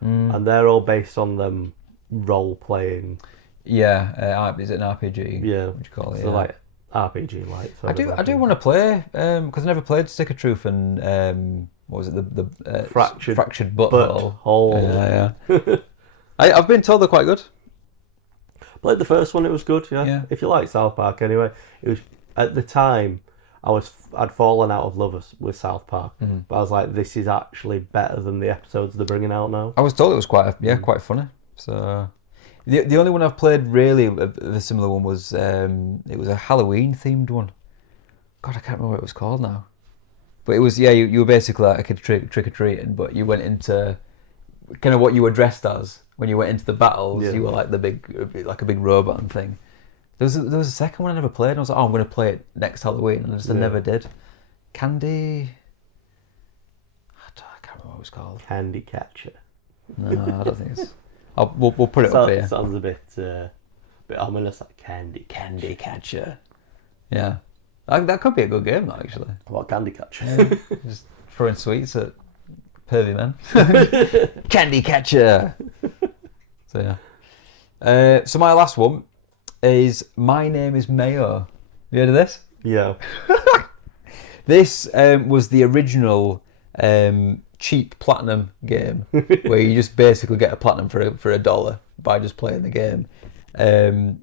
And they're all based on them role-playing. Yeah, is it an RPG? Yeah. What do you call it? So, like, RPG light. I do want to play, because I never played Stick of Truth and, what was it, the Fractured Butthole. Yeah. I've been told they're quite good. Played the first one, it was good, yeah. If you like South Park anyway, it was, at the time, I'd fallen out of love with South Park, but I was like, this is actually better than the episodes they're bringing out now. I was told it was quite funny. So the only one I've played really the similar one was it was a Halloween themed one. God, I can't remember what it was called now. But it was you were basically like a kid trick or treating, but you went into kind of what you were dressed as when you went into the battles. You were like a big robot and thing. There was a second one I never played, and I was like, I'm going to play it next Halloween, and I never did. Candy... I can't remember what it was called. Candy Catcher. No, I don't think it's... We'll put it up here. Sounds a bit ominous, like Candy Catcher. Yeah. That could be a good game, actually. What, Candy Catcher? Just throwing sweets at pervy men. Candy Catcher! So, yeah. So my last one is My Name is Mayo. Have you heard of this? Yeah. This was the original cheap platinum game where you just basically get a platinum for $1 by just playing the game. And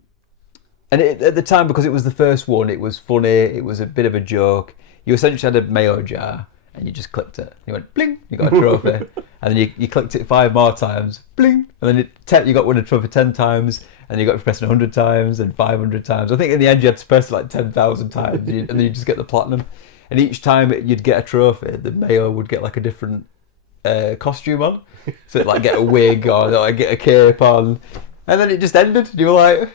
at the time, because it was the first one, it was funny, it was a bit of a joke. You essentially had a mayo jar and you just clicked it. You went bling, you got a trophy. And then you clicked it 5 more times, bling. And then you got one trophy 10 times. And you got to press it 100 times and 500 times. I think in the end you had to press it like 10,000 times, and then you just get the platinum. And each time you'd get a trophy, the mayo would get like a different costume on. So it'd like get a wig on, or like get a cape on, and then it just ended. And you were like,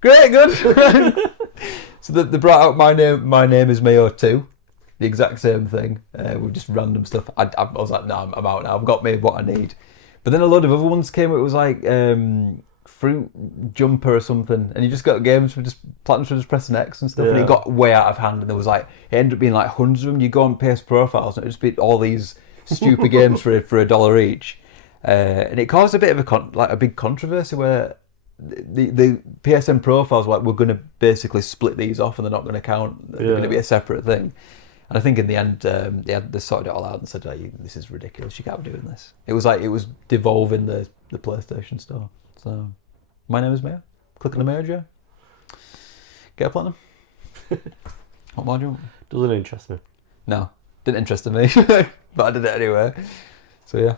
great, good. So they brought out My Name is Mayo 2, the exact same thing with just random stuff. I was like, no, I'm out now. I've got me what I need. But then a load of other ones came. It was like. Fruit Jumper or something, and you just got games for just platinums for just pressing X and stuff, and it got way out of hand, and there was like, it ended up being like hundreds of them. You go on PS profiles and it would just be all these stupid games for $1 each, and it caused a bit of a big controversy where the PSN profiles were like, we're going to basically split these off and they're not going to count, they're going to be a separate thing. And I think in the end they sorted it all out and said, this is ridiculous, you can't be doing this. It was devolving the PlayStation Store. So, My Name is Mayo. Click on the Mayo jar. Get a platinum. What more do you want? Doesn't interest me. No, didn't interest me, but I did it anyway. So yeah.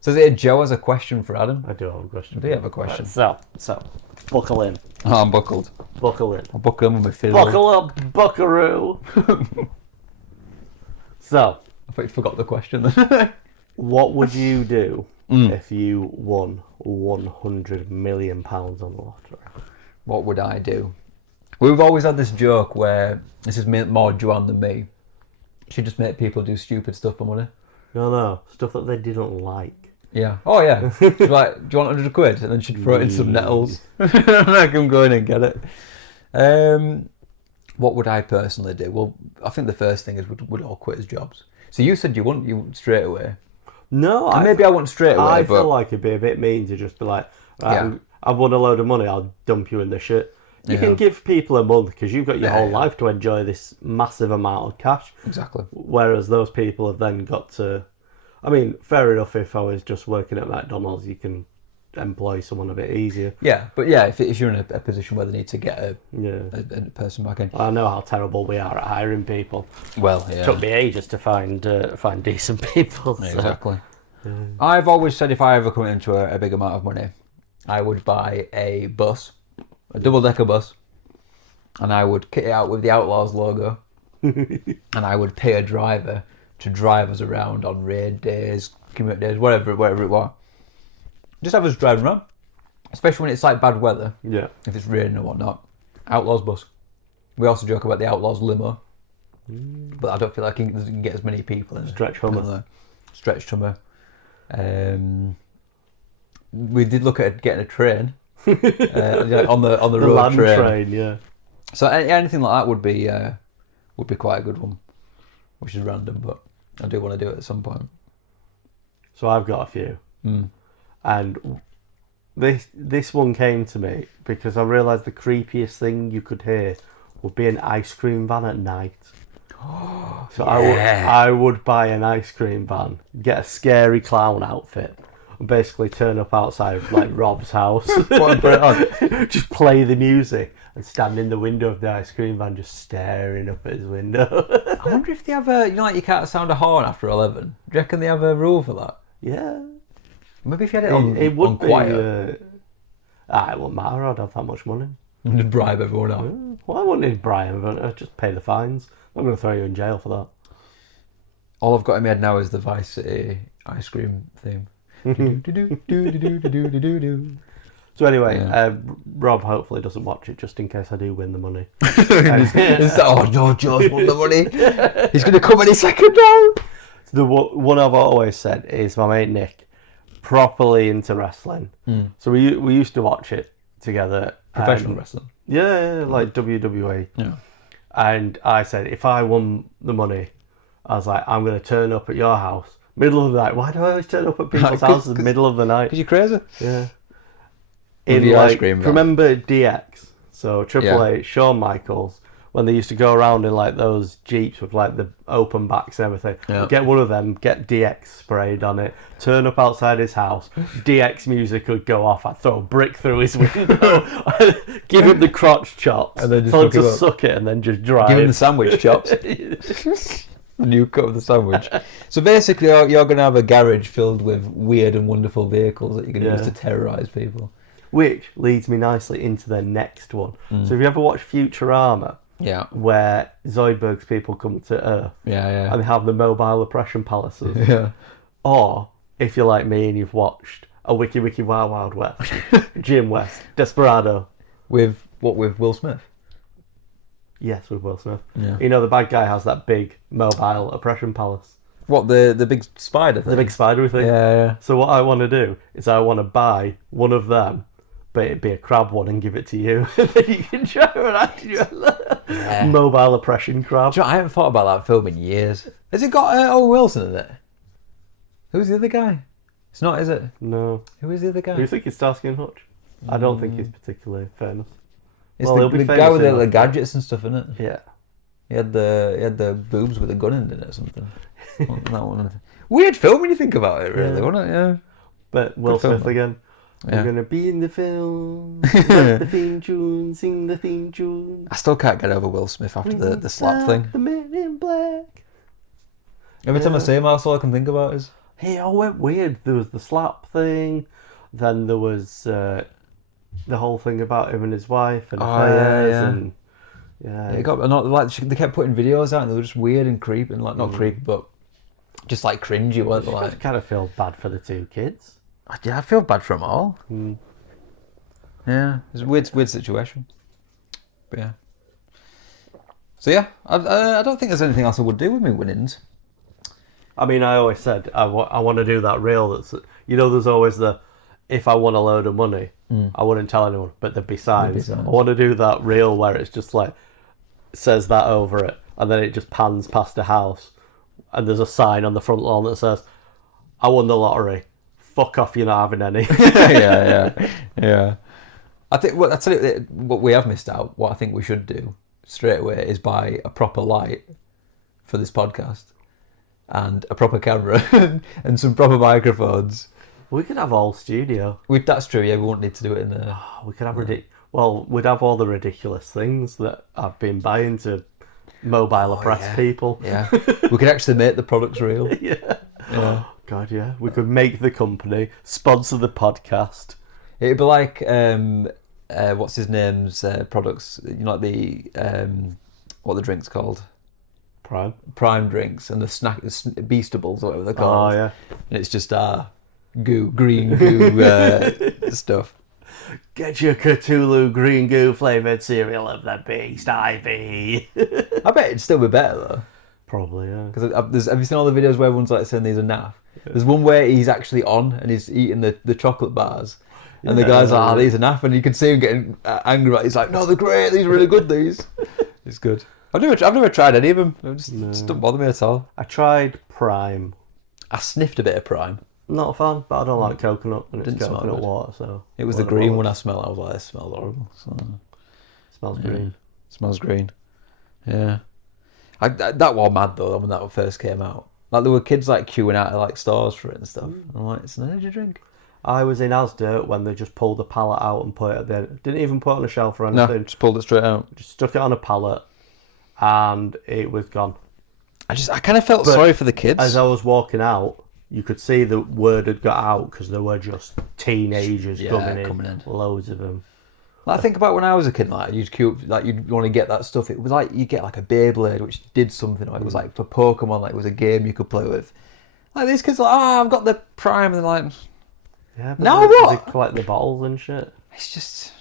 Says here, Joe has a question for Adam. I do have a question. Do you have a question? Right, so, buckle in. Oh, I'm buckled. Buckle in. I'll buckle in with my fiddle. Buckle up, buckaroo. So, I thought you forgot the question then. What would you do if you won £100 million on the lottery? What would I do? We've always had this joke where, this is more Joanne than me, she just make people do stupid stuff for money. No, stuff that they didn't like. Yeah. Oh yeah. She's like, do you want 100 quid? And then she'd throw it in some nettles. I can go in and get it. What would I personally do? Well, I think the first thing is we'd all quit his jobs. So you said you want straight away. No, maybe I want straight away. I feel like it'd be a bit mean to just be like, I've won a load of money, I'll dump you in the shit. You can give people a month because you've got your whole life to enjoy this massive amount of cash. Exactly. Whereas those people have then got to... I mean, fair enough, if I was just working at McDonald's, you can employ someone a bit easier. Yeah, but yeah, if you're in a position where they need to get a person back in. I know how terrible we are at hiring people. Well, yeah. It took me ages to find decent people. So. Exactly. I've always said if I ever come into a big amount of money, I would buy a bus, a double-decker bus, and I would kit it out with the Outlaws logo, and I would pay a driver to drive us around on raid days, commute days, whatever it was. Just have us driving around, especially when it's like bad weather. Yeah. If it's raining or whatnot. Outlaws bus. We also joke about the Outlaws limo, but I don't feel like it can get as many people in. Stretch Hummer. Stretch Hummer. We did look at getting a train on the road land train. Yeah. So anything like that would be quite a good one, which is random, but I do want to do it at some point. So I've got a few, and this one came to me because I realised the creepiest thing you could hear would be an ice cream van at night. So I would buy an ice cream van, get a scary clown outfit, and basically turn up outside like Rob's house, just play the music and stand in the window of the ice cream van just staring up at his window. I wonder if they have like you can't sound a horn after 11. Do you reckon they have a rule for that? Yeah. Maybe if you had it on it would on be, quiet. it wouldn't matter, I'd have that much money. And just bribe everyone out. Well, I wouldn't need Brian, but I'd just pay the fines. I'm going to throw you in jail for that. All I've got in my head now is the Vice City ice cream theme. So anyway, Rob hopefully doesn't watch it just in case I do win the money. Oh no, Joe's won the money. He's going to come any second now. The one I've always said is my mate Nick, properly into wrestling. So we used to watch it together. Professional wrestling. Yeah, like WWE. Yeah. And I said, if I won the money, I was like, I'm going to turn up at your house, middle of the night. Why do I always turn up at people's houses middle of the night? Because you're crazy. Yeah. With the ice cream van. Remember DX? So Triple H, Shawn Michaels, when they used to go around in like those Jeeps with like the open backs and everything. Yeah. Get one of them, get DX sprayed on it, turn up outside his house, DX music would go off, I'd throw a brick through his window, give him the crotch chops, and then just tell him to fuck him up. suck it and then just drive. Give him the sandwich chops. The new cut of the sandwich. So basically you're going to have a garage filled with weird and wonderful vehicles that you're going to use to terrorise people. Which leads me nicely into the next one. So if you ever watch Futurama, where Zoidberg's people come to Earth and they have the mobile oppression palaces, or if you're like me and you've watched a Wiki Wiki Wild Wild West, Jim West, Desperado. With Will Smith? Yes, with Will Smith. Yeah. You know, the bad guy has that big mobile oppression palace. What, the big spider thing? The big spidery thing. Yeah. So what I want to do is I want to buy one of them, but it'd be a crab one, and give it to you. And then you can try and act your mobile oppression crab. Do you know, I haven't thought about that film in years. Has it got Owen Wilson in it? Who's the other guy? It's not, is it? No. Who is the other guy? Do you think it's Starsky and Hutch? I don't think he's particularly famous. It's the guy with the gadgets and stuff in it. Yeah. He had the boobs with a gun in it or something. That one. Weird film when you think about it, really, wasn't it? Yeah. But Will Smith again. I'm gonna be in the film. Let the theme tune, sing the theme tune. I still can't get over Will Smith after the slap thing. The Men in Black. Every time I say him, that's all I can think about is. He all went weird. There was the slap thing, then there was the whole thing about him and his wife and affairs and It got not like they kept putting videos out and they were just weird and creepy and like not creepy but just like cringy, weren't they? Like, I kind of feel bad for the two kids. Yeah, I feel bad for them all. Yeah, it's a weird situation. But yeah. So yeah, I don't think there's anything else I would do with my winnings. I mean, I always said I want to do that reel that's, you know, there's always the, if I won a load of money, I wouldn't tell anyone, but there'd be signs. I want to do that reel where it's just like, says that over it, and then it just pans past a house, and there's a sign on the front lawn that says, I won the lottery. Fuck off, you're not having any. Yeah. I think what we have missed out, what I think we should do straight away is buy a proper light for this podcast and a proper camera and some proper microphones. We could have all studio. That's true, yeah, we won't need to do it in there. We could have we'd have all the ridiculous things that I've been buying to mobile oppressed people. Yeah. We could actually make the products real. Yeah. God, yeah. We could make the company, sponsor the podcast. It'd be like what's his name's products, you know, like the what the drink's called? Prime drinks and the Beastables, or whatever they're called. Oh, yeah. And it's just green goo stuff. Get your Cthulhu green goo flavoured cereal of the Beast Ivy. I bet it'd still be better though. Probably, yeah. Because have you seen all the videos where everyone's like saying these are naff? Yeah. There's one where he's actually on and he's eating the chocolate bars. And the guy's like, these are naff. And you can see him getting angry. He's like, no, they're great. These are really good, these. It's good. I've never tried any of them. It just don't bother me at all. I tried Prime. I sniffed a bit of Prime. Not a fan, but I don't like coconut, and it's Didn't coconut water, so... It was the green one I smelled. I was like, this smells horrible. So, smells green. Smells green. Yeah. That was mad though when that first came out. Like there were kids like queuing out of like stores for it and stuff. I'm like, it's an energy drink. I was in Asda when they just pulled the pallet out and put it at the end. Didn't even put it on a shelf or anything. No, just pulled it straight out. Just stuck it on a pallet, and it was gone. I kind of felt sorry for the kids. As I was walking out, you could see the word had got out because there were just teenagers coming in, loads of them. Like, I think about when I was a kid, like you'd want to get that stuff. It was like you get like a Beyblade, which did something. Or it was like for Pokemon, like it was a game you could play with. Like these kids are like, I've got the Prime, and they're like, yeah, but now what? They collect the bottles and shit. It's just,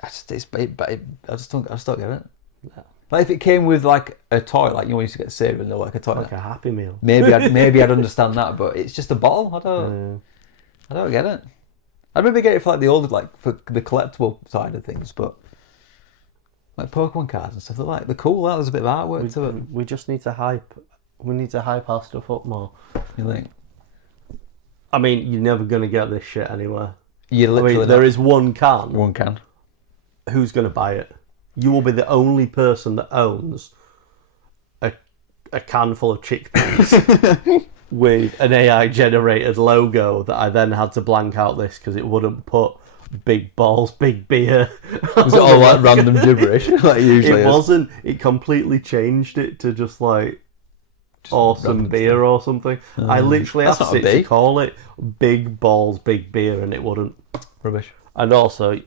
I just don't get it. No. Like if it came with like a toy, like you used to get cereal, or like a toy, like a Happy Meal. Maybe I'd understand that, but it's just a bottle. I don't get it. I'd maybe get it for like the older, like for the collectible side of things, but like Pokemon cards and stuff, they're cool. There's a bit of artwork to it. We just need to hype. We need to hype our stuff up more. You think? I mean, you're never gonna get this shit anywhere. There is one can. One can. Who's gonna buy it? You will be the only person that owns a can full of chickpeas with an AI generated logo that I then had to blank out this because it wouldn't put big balls, big beer. Was it all like random gibberish? Like usually it wasn't. It completely changed it to just awesome beer stuff. Or something. I literally asked it to call it Big Balls, Big Beer, and it wouldn't. Rubbish. And also,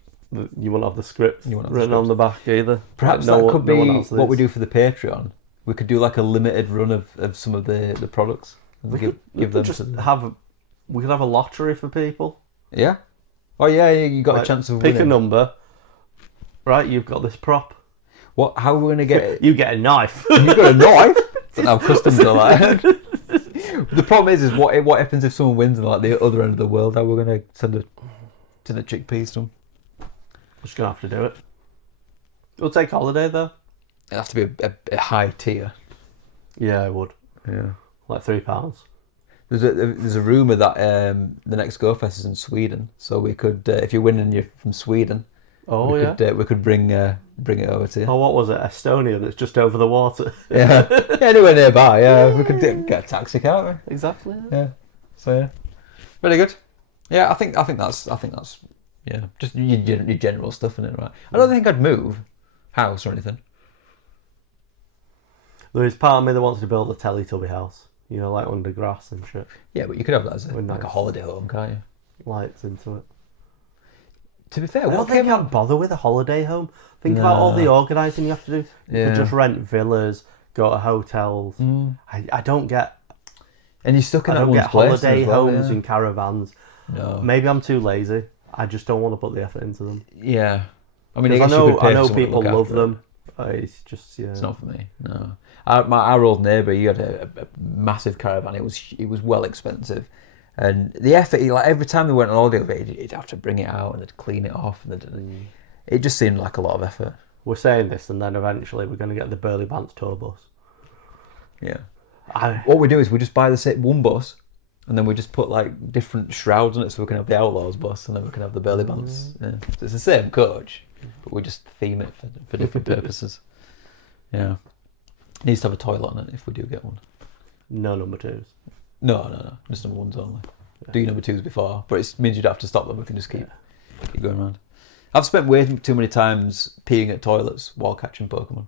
you won't have the script written on the back either. Perhaps that could be what we do for the Patreon. We could do like a limited run of some of the products. We could have a lottery for people. Yeah. Oh yeah, you got a chance of winning. Pick a number. Right, you've got this prop. What? How are we going to get it? You get a knife. You got a knife? Don't have customs to that. The problem is what happens if someone wins in like the other end of the world? How we're going to send a chickpeas to them? Just going to have to do it. We'll take holiday though. It'd have to be a high tier. Yeah, I would. Yeah. Like £3. There's a rumour that the next GoFest is in Sweden, so we could, if you're winning, you're from Sweden. We could bring it over to you. Oh, what was it? Estonia, that's just over the water. Yeah, anywhere nearby. Yeah, we could get a taxi, can't we? Exactly. Yeah. So yeah, really good. Yeah, I think that's just your general stuff in it, right? I don't think I'd move house or anything. There is part of me that wants to build a Teletubby house. You know, like under grass and shit. Yeah, but you could have that as a holiday home, can't you? Lights into it. To be fair, I don't think I'd bother with a holiday home. Think about all the organising you have to do. You could just rent villas, go to hotels. I don't get... And you're stuck in I don't get holiday homes yeah. and caravans. No. Maybe I'm too lazy. I just don't want to put the effort into them. Yeah. I mean, I know people love them. It's just, yeah. It's not for me, no. Our old neighbour, he had a massive caravan. It was well expensive. And the effort, every time they went on holiday, he'd have to bring it out and they'd clean it off. And it just seemed like a lot of effort. We're saying this, and then eventually we're going to get the Burley Bants tour bus. Yeah. What we do is we just buy one bus, and then we just put like different shrouds on it, so we can have the Outlaws bus, and then we can have the Burley Bants. Yeah. So it's the same coach, but we just theme it for different purposes. Yeah. It needs to have a toilet on it if we do get one. No number twos. No. Just number ones only. Yeah. Do your number twos before, but it means you'd have to stop them. We can just keep going around. I've spent way too many times peeing at toilets while catching Pokemon.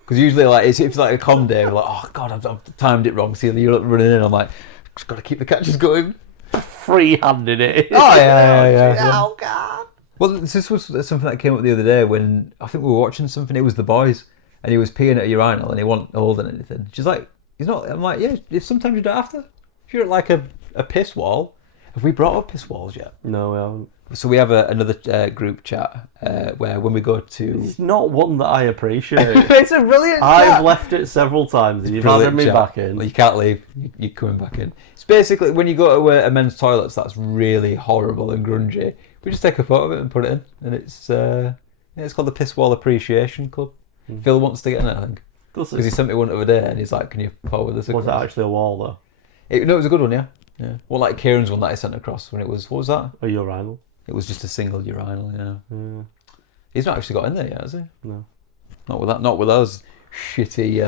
Because usually, if it's like a calm day, we're like, oh god, I've timed it wrong. See, you're running in. I'm like, just got to keep the catches going. Free-handed it. Oh yeah. Oh god. Well, this was something that came up the other day when I think we were watching something. It was The Boys, and he was peeing at a urinal and he wasn't holding anything. She's like, he's not. I'm like, yeah. If sometimes you don't have to. If you're at like a piss wall, have we brought up piss walls yet? No, we haven't. So we have another group chat where when we go to... It's not one that I appreciate. It's a brilliant chat. I've left it several times and you've added me back in. Well, you can't leave. You're coming back in. It's basically when you go to a men's toilets that's really horrible and grungy, we just take a photo of it and put it in. And it's called the Piss Wall Appreciation Club. Phil wants to get in it, I think. Because he sent me one the other day and he's like, can you forward this across? Was it actually a wall though? No, it was a good one, yeah. Well, like Kieran's one that I sent across when it was, what was that? A urinal. It was just a single urinal, yeah. He's not actually got in there yet, has he? No. Not with that. Not with those shitty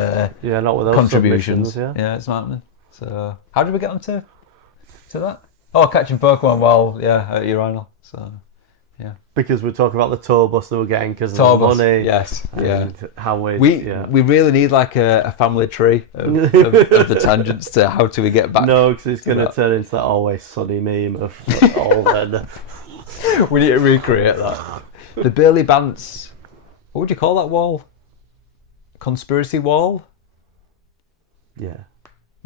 not with those contributions. Yeah, it's not happening. So, how did we get onto that? Oh, catching Pokemon while at urinal. So, yeah. Because we're talking about the tour bus that we're getting because of the money. Yes. And how we really need like a family tree of the tangents to how do we get back. No, because it's going to turn into that Always Sunny meme of all then. We need to recreate that. The Burley Bants. What would you call that wall? Conspiracy wall? Yeah.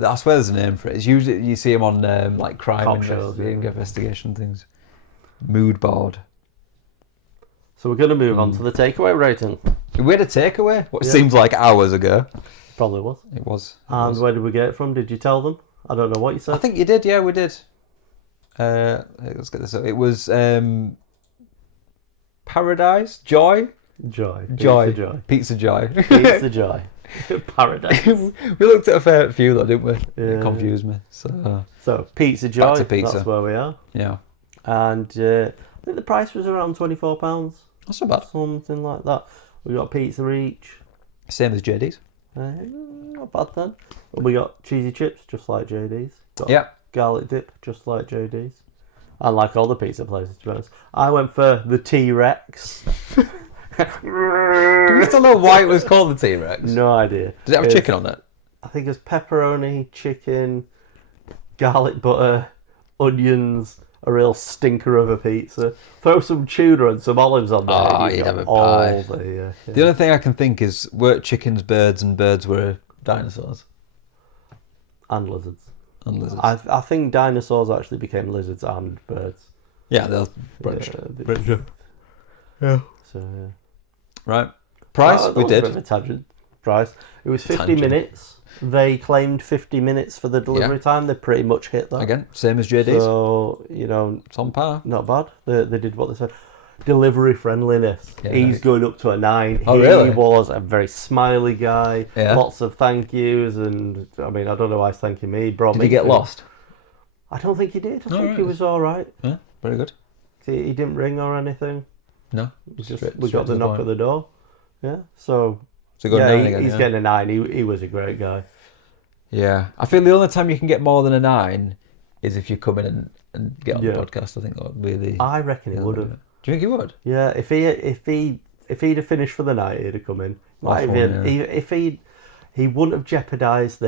I swear there's a name for it. It's usually you see them on like crime shows, investigation things. Mood board. So we're going to move on to the takeaway rating. We had a takeaway. What seems like hours ago. Probably was. It was. And where did we get it from? Did you tell them? I don't know what you said. I think you did. Yeah, we did. Let's get this up. It was Paradise Joy. Pizza Joy. Pizza Joy. Paradise. We looked at a fair few though, didn't we? Yeah. It confused me. So Pizza Joy. Back to pizza. That's where we are. Yeah. And I think the price was around £24. That's not bad. Something like that. We got pizza each. Same as JD's. Not bad then. We got cheesy chips, just like JD's. Got garlic dip, just like JD's. And like all the pizza places, to be honest. I went for the T-Rex. Do you still know why it was called the T-Rex? No idea. Did it have chicken on it? I think it was pepperoni, chicken, garlic butter, onions, a real stinker of a pizza. Throw some tuna and some olives on there. Oh, you'd have a pie. The only thing I can think is, were chickens birds and birds were dinosaurs? And lizards. I think dinosaurs actually became lizards and birds. Yeah, they're branched. Yeah. So, yeah. Right. Price, we did. A bit of a tangent. Price. It was 50 minutes. They claimed 50 minutes for the delivery time. They pretty much hit that. Again, same as JD's. So, it's on par. Not bad. They did what they said. Delivery friendliness. Yeah, He's going up to a 9. Oh, really? He was a very smiley guy. Yeah. Lots of thank yous. And, I mean, I don't know why he's thanking me. Did he get lost? I don't think he did. I think he was all right. Yeah, very good. He didn't ring or anything. No. We got the knock at the door. Yeah. So good 9 again, he's getting a 9. He was a great guy. Yeah. I feel the only time you can get more than a 9 is if you come in and get on the podcast. I think that would be the... I reckon he would have. Do you think he would? Yeah. If he'd have finished for the night, he'd have come in. He wouldn't have jeopardised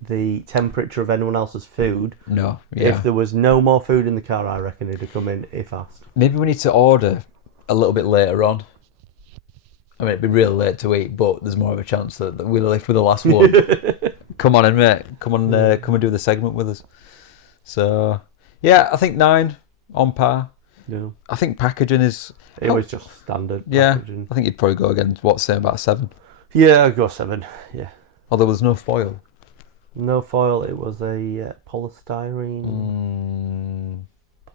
the temperature of anyone else's food. No. Yeah. If there was no more food in the car, I reckon he'd have come in if asked. Maybe we need to order a little bit later on. I mean, it'd be real late to eat, but there's more of a chance that we'll live for the last one. Come on in, mate. Come and do the segment with us. So, yeah, I think 9 on par. Yeah. I think packaging is... It was just standard packaging. I think you'd probably go again, say about 7? Yeah, I'd go 7, yeah. Oh, there was no foil? No foil, it was a polystyrene.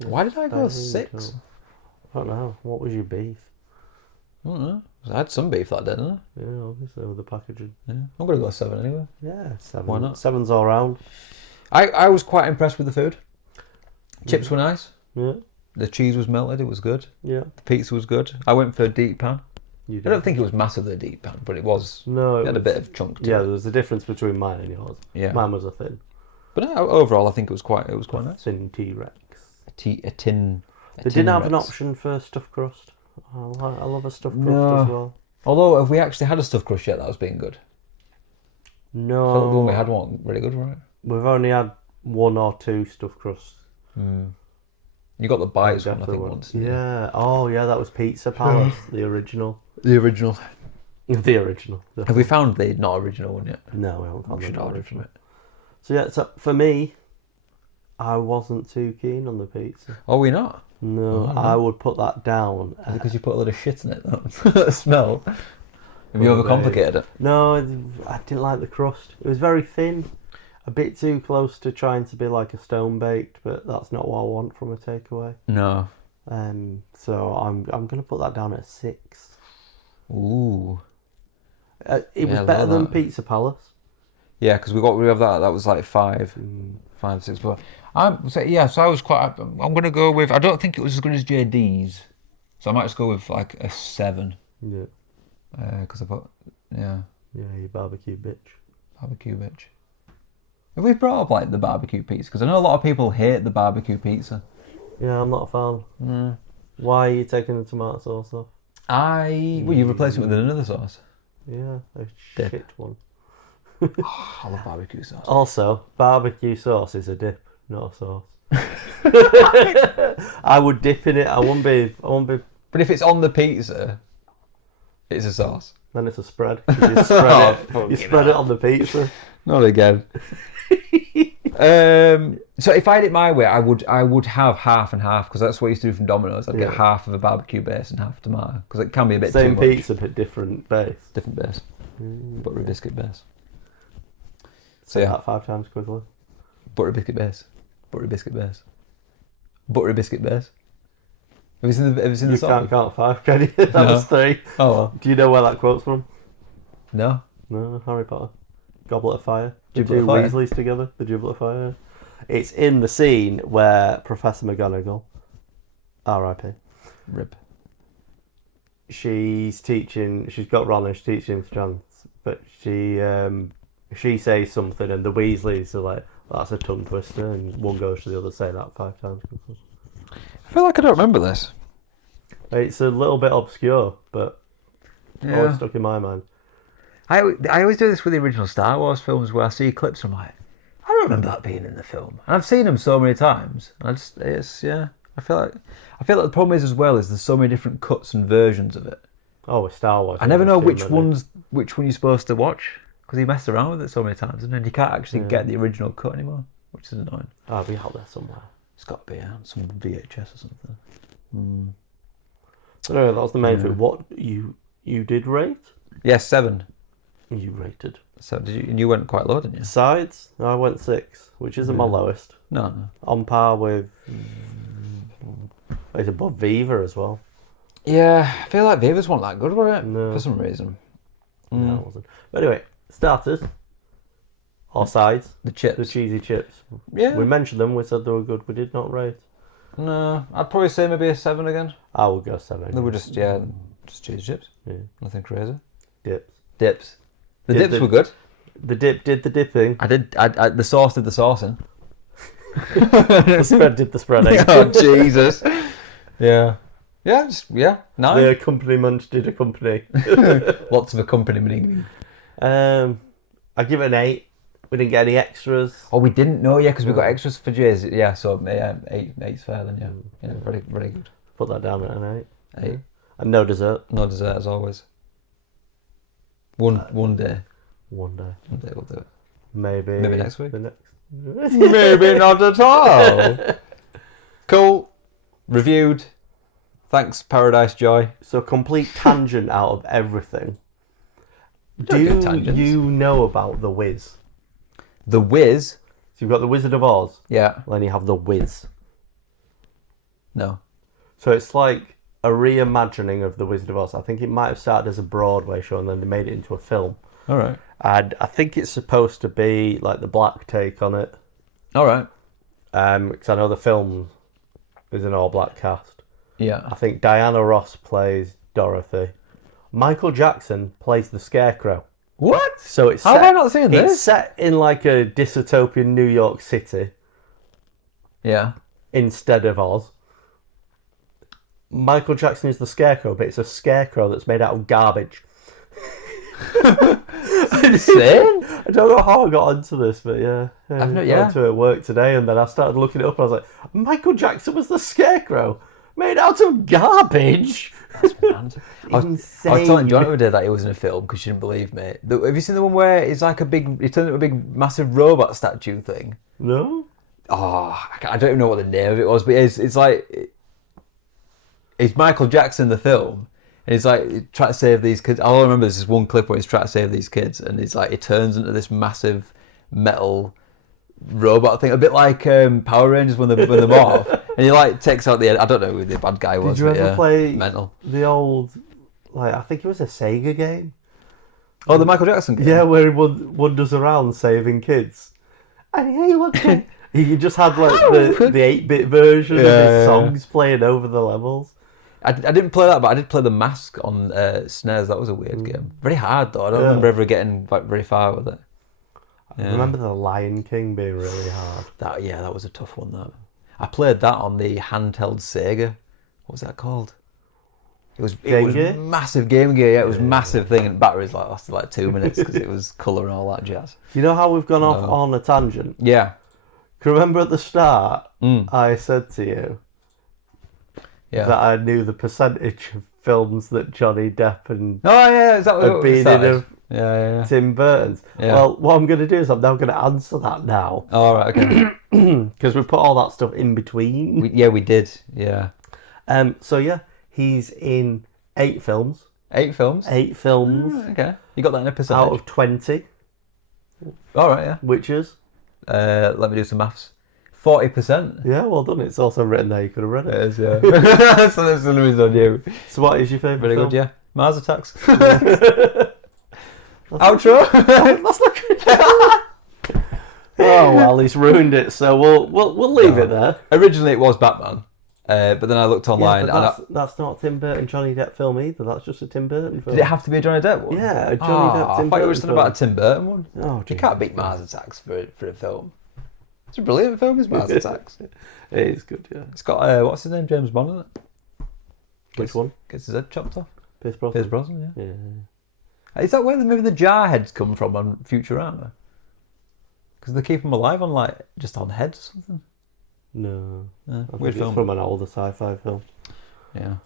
Why did I go 6? I don't know. What was your beef? I don't know. I had some beef that day, didn't I? Yeah, obviously, with the packaging. Yeah. I'm going to go 7 anyway. Yeah, 7. Why not? 7's all round. I was quite impressed with the food. Chips were nice. Yeah. The cheese was melted, it was good. Yeah. The pizza was good. I went for a deep pan. You did. I don't think it was massively deep pan, but it was. No, it had a bit of chunk to it. Yeah, there was a difference between mine and yours. Yeah. Mine was a thin. But overall, I think it was quite nice. Thin T-Rex. A tin. They didn't have an option for stuffed crust. I love a stuffed crust as well. Although, have we actually had a stuffed crust yet that was being good? No. I felt when we had one really good, right? We've only had 1 or 2 stuffed crusts. You got the bites one, I think, once. Yeah. Oh, yeah, that was Pizza Palace, the original. The original. The original. Have we found the not original one yet? No, we haven't found We should the order original. from it. So yeah, so for me, I wasn't too keen on the pizza. Are we not? No, I would put that down. Because you put a lot of shit in it, that smell. Have you overcomplicated it? No, I didn't like the crust. It was very thin, a bit too close to trying to be like a stone baked, but that's not what I want from a takeaway. No. So I'm gonna put that down at 6. Ooh. It was better than Pizza Palace. Yeah, because we have that. That was like 5, 6. But so I was quite. I'm gonna go with. I don't think it was as good as JD's, so I might just go with like a 7. Yeah. Because I put Yeah, you barbecue bitch. barbecue bitch. Have we brought up like the barbecue pizza? Because I know a lot of people hate the barbecue pizza. Yeah, I'm not a fan. Why are you taking the tomato sauce off? Well, you replace it with another sauce. Yeah, a Dip. shit one. I love barbecue sauce. Also, barbecue sauce is a dip, not a sauce. I would dip in it. I won't be. But if it's on the pizza, it's a sauce. Then it's a spread. 'Cause you spread it. You spread it on the pizza. Not again. So if I had it my way, I would have half and half, because that's what I used to do from Domino's. I'd get half of a barbecue base and half tomato, because it can be a bit Same too pizza but different base. different base, buttery biscuit base. Say that 5 times quickly. Buttery biscuit base, buttery biscuit base, buttery biscuit base. Have you seen the You song? can't count 5, can you? That was 3. Oh well. Do you know where that quote's from? No. No, Harry Potter. Goblet of Fire. The Giblet of two Fire? Weasleys together. The Giblet of Fire. It's in the scene where Professor McGonagall, R.I.P. Rip. She's teaching. She's got Ron and she's teaching him strands, but she says something and the Weasleys are like, "That's a tongue twister," and one goes to the other, say that 5 times. I feel like I don't remember this. It's a little bit obscure, but always stuck in my mind. I always do this with the original Star Wars films, where I see clips from like, I don't remember that being in the film, and I've seen them so many times. I feel like the problem is as well is there's so many different cuts and versions of it. Oh, with Star Wars. I never know which one you're supposed to watch, because he messed around with it so many times, and then you can't actually get the original cut anymore, which is annoying. Oh, it'll be out there somewhere. It's got to be on some VHS or something. But anyway, that was the main thing. What you did rate? Yes, 7. You rated. So did you? And you went quite low, didn't you? Sides? I went 6, which isn't my lowest. No. On par with. It's above Viva as well. Yeah, I feel like Viva's weren't that good, were it? No. For some reason. No, it wasn't. But anyway, starters. Or sides. The chips. The cheesy chips. Yeah. We mentioned them, we said they were good, we did not rate. No, I'd probably say maybe a 7 again. I will go 7. They were just cheese chips. Yeah. Nothing crazy. Dips. The Did dips were good. The dip did the dipping. I the sauce did the saucing. The spread did the spreading. Oh Jesus. Yeah. Yeah, 9. The accompaniment did accompany. Lots of accompaniment. I give it an 8. We didn't get any extras. Oh, we didn't know, because we got extras for Jay's. Yeah, so 8's fair then, yeah. Yeah, very, very good. Put that down at an 8. 8. And no dessert. No dessert as always. One day. One day. One day we'll do it. Maybe next week. The next. Maybe not at all. Cool. Reviewed. Thanks, Paradise Joy. So complete tangent out of everything. Don't do Do tangents. you know about The Wiz? The Wiz. So you've got The Wizard of Oz, Yeah. and then you have The Wiz. No. So it's like a reimagining of The Wizard of Oz. I think it might have started as a Broadway show and then they made it into a film. All right. And I think it's supposed to be like the black take on it. All right. Because I know the film is an all-black cast. Yeah. I think Diana Ross plays Dorothy. Michael Jackson plays the Scarecrow. What? So it's How have I not seen this? It's set in like a dystopian New York City Yeah. instead of Oz. Michael Jackson is the Scarecrow, but it's a scarecrow that's made out of garbage. Insane. I don't know how I got onto this, but yeah. I no- got yeah. onto it at work today, and then I started looking it up, and I was like, Michael Jackson was the Scarecrow, made out of garbage? That's mad. Insane. I was telling John the other day that he was in a film because she didn't believe me. Have you seen the one where it's like he turned into a big, massive robot statue thing? No? Oh, I don't even know what the name of it was, but it's like... It's Michael Jackson in the film, and he's like trying to save these kids. All I remember is this one clip where he's trying to save these kids, and he's like, he turns into this massive metal robot thing, a bit like Power Rangers when they morph, and he like takes out the... I don't know who the bad guy was. Did you ever play mental. the old, like, I think it was a Sega game? Oh, the Michael Jackson game? Yeah, where he wanders around saving kids. And hey, look, he just had like the 8-bit version of his songs playing over the levels. I didn't play that, but I did play The Mask on SNES. That was a weird game. Very hard though. I don't remember ever getting like very far with it. I remember The Lion King being really hard. That was a tough one. That I played that on the handheld Sega. What was that called? It was massive Game Gear. Yeah, it was massive thing, and batteries lasted like 2 minutes because it was colour and all that jazz. You know how we've gone off on a tangent? Yeah. Can you remember at the start I said to you that I knew the percentage of films that Johnny Depp and had been in Tim Burton's? Yeah. Well, what I'm going to do is I'm now going to answer that now. Oh, right, okay. Because we put all that stuff in between. We did. Yeah. So yeah, he's in 8 films. 8 films? 8 films. Okay. You got that in a percentage? Out of 20. All right, yeah. Which is? Let me do some maths. 40%. Yeah, well done. It's also written there. You could have read it. It is, yeah. So that's the reason on you. So what is your favourite Very film? good, yeah. Mars Attacks. Outro? That's not good. Oh, well, he's ruined it. So we'll leave it there. Originally it was Batman. But then I looked online. Yeah, but that's not a Tim Burton Johnny Depp film either. That's just a Tim Burton film. Did it have to be a Johnny Depp one? Yeah, a Johnny Depp Tim I thought Burton you were talking about a Tim Burton one. Oh, you can't beat Mars Attacks for a film. It's a brilliant film, is Mars Attacks. It is good, yeah. It's got, what's his name, James Bond in it? Which one? Gets his head chopped off. Pierce Brosnan. Pierce Brosnan, yeah. Yeah. Is that where maybe the jar heads come from on Futurama? Because they keep them alive on just on heads or something. No. I think weird it's film. from an older sci-fi film. Yeah.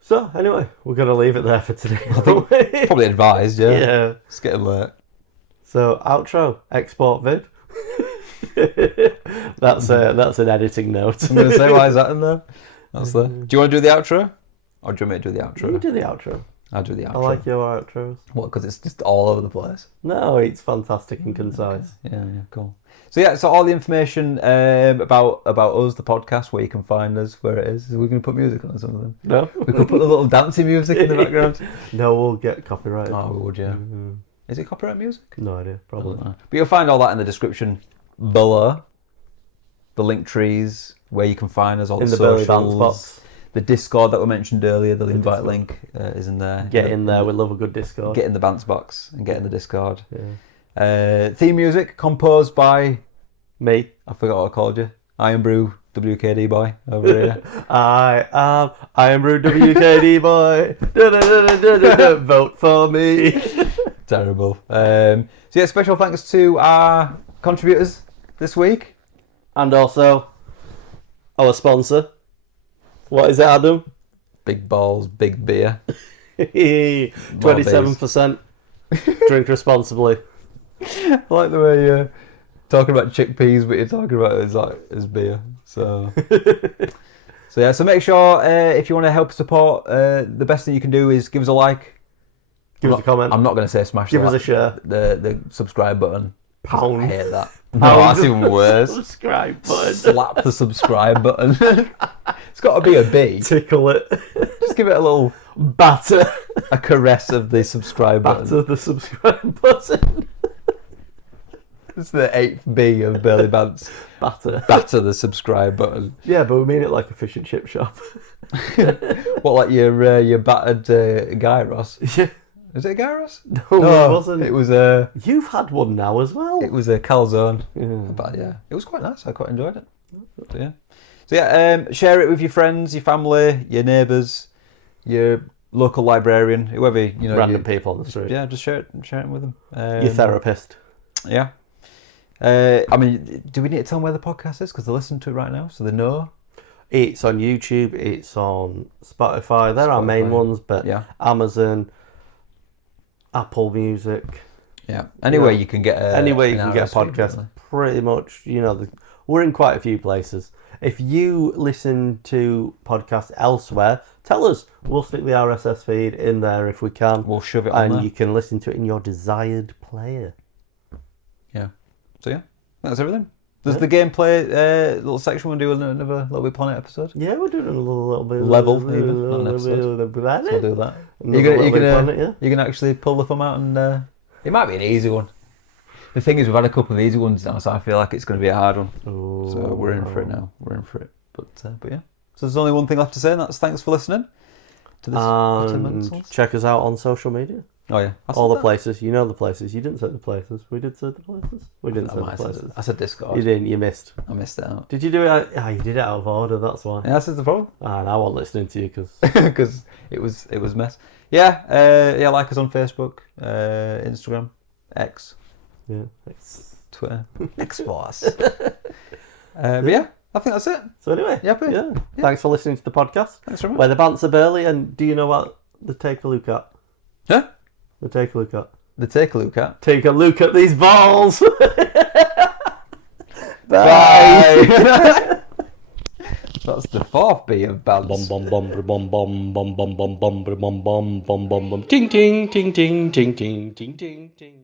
So, anyway, we're going to leave it there for today. Probably advised, yeah. Yeah. It's getting late. So, outro, export vid. That's an editing note. I'm going to say, why is that in there? That's there. Do you want to do the outro? Or do you want me to do the outro? You do the outro. I'll do the outro. I like your outros. What, because it's just all over the place? No, it's fantastic and concise. Okay. Yeah, cool. So all the information about us, the podcast, where you can find us, where it is. Are we going to put music on or something? No. We could put the little dancing music in the background. No, we'll get copyrighted. Oh, we would, yeah. Mm-hmm. Is it copyright music? No idea, probably. But you'll find all that in the description below. The link trees, where you can find us, all in the Burley socials. Bounce box. The Discord that we mentioned earlier, the invite link is in there. Get in there, we love a good Discord. Get in the Bounce box and get in the Discord. Yeah. Theme music composed by... Me. I forgot what I called you. Iron Brew WKD boy over here. I am Iron Brew WKD boy. Vote for me. Terrible. So yeah, special thanks to our contributors this week. And also our sponsor. What is it, Adam? Big balls, big beer. 27%. Drink responsibly. I like the way you're talking about chickpeas, but you're talking about it as beer. So, so make sure if you want to help support, the best thing you can do is give us a like. Give us a comment. I'm not going to say smash. Give us a share. The subscribe button. Pound. I hate that. No, that's even worse. Subscribe button. Slap the subscribe button. It's got to be a B. Tickle it. Just give it a little batter. A caress of the subscribe button. Batter the subscribe button. It's the 8th B of Burley Bants. Batter the subscribe button. Yeah, but we mean it like a fish and chip shop. What, like your battered gyros? Yeah. Is it a gyros? No, it wasn't. It was a... You've had one now as well. It was a calzone. Yeah. But yeah, it was quite nice. I quite enjoyed it. So yeah, share it with your friends, your family, your neighbours, your local librarian, whoever, you know. Random people on the street. Yeah, just share it with them. Your therapist. Yeah. I mean, do we need to tell them where the podcast is? Because they're listening to it right now, so they know. It's on YouTube. It's on Spotify. They're our main ones, but Yeah. Amazon, Apple Music. Yeah. Anywhere you can get a Anywhere you an can get a RSS feed, podcast, really. pretty much. We're in quite a few places. If you listen to podcasts elsewhere, tell us. We'll stick the RSS feed in there if we can. We'll shove it on and there. you can listen to it in your desired player. Yeah. So yeah, that's everything. There's the gameplay little section. We'll do another Little Big Planet episode. Yeah, we're doing a little bit Level, even, not an episode. So we'll do that. You You can actually pull the thumb out and it might be an easy one. The thing is, we've had a couple of easy ones now, so I feel like it's going to be a hard one. Oh. So we're in for it now. We're in for it. But yeah. So there's only one thing left to say, and that's thanks for listening to this. And check us out on social media. Oh yeah, All the places. You know the places. You didn't say the places. We did say the places. We didn't say the places. I said Discord. You didn't. You missed. I missed it out. Did you do it? You did it out of order. That's why. Yeah, that's the problem. And I wasn't listening to you Because it was mess. Yeah, like us on Facebook, Instagram, X, Twitter, X-Force. But yeah, I think that's it. So anyway, Yeah. Thanks for listening to the podcast. Thanks very much. Where the banter Burley, and do you know what the take a look at? Huh? The take a look at. The take a look at. Take a look at these balls. Bye. That's the fourth B of balance. Bum bum bum bum bum bum bum bum bum bum bum bum bum bum ting ting ting ting ting ting ting ting ting.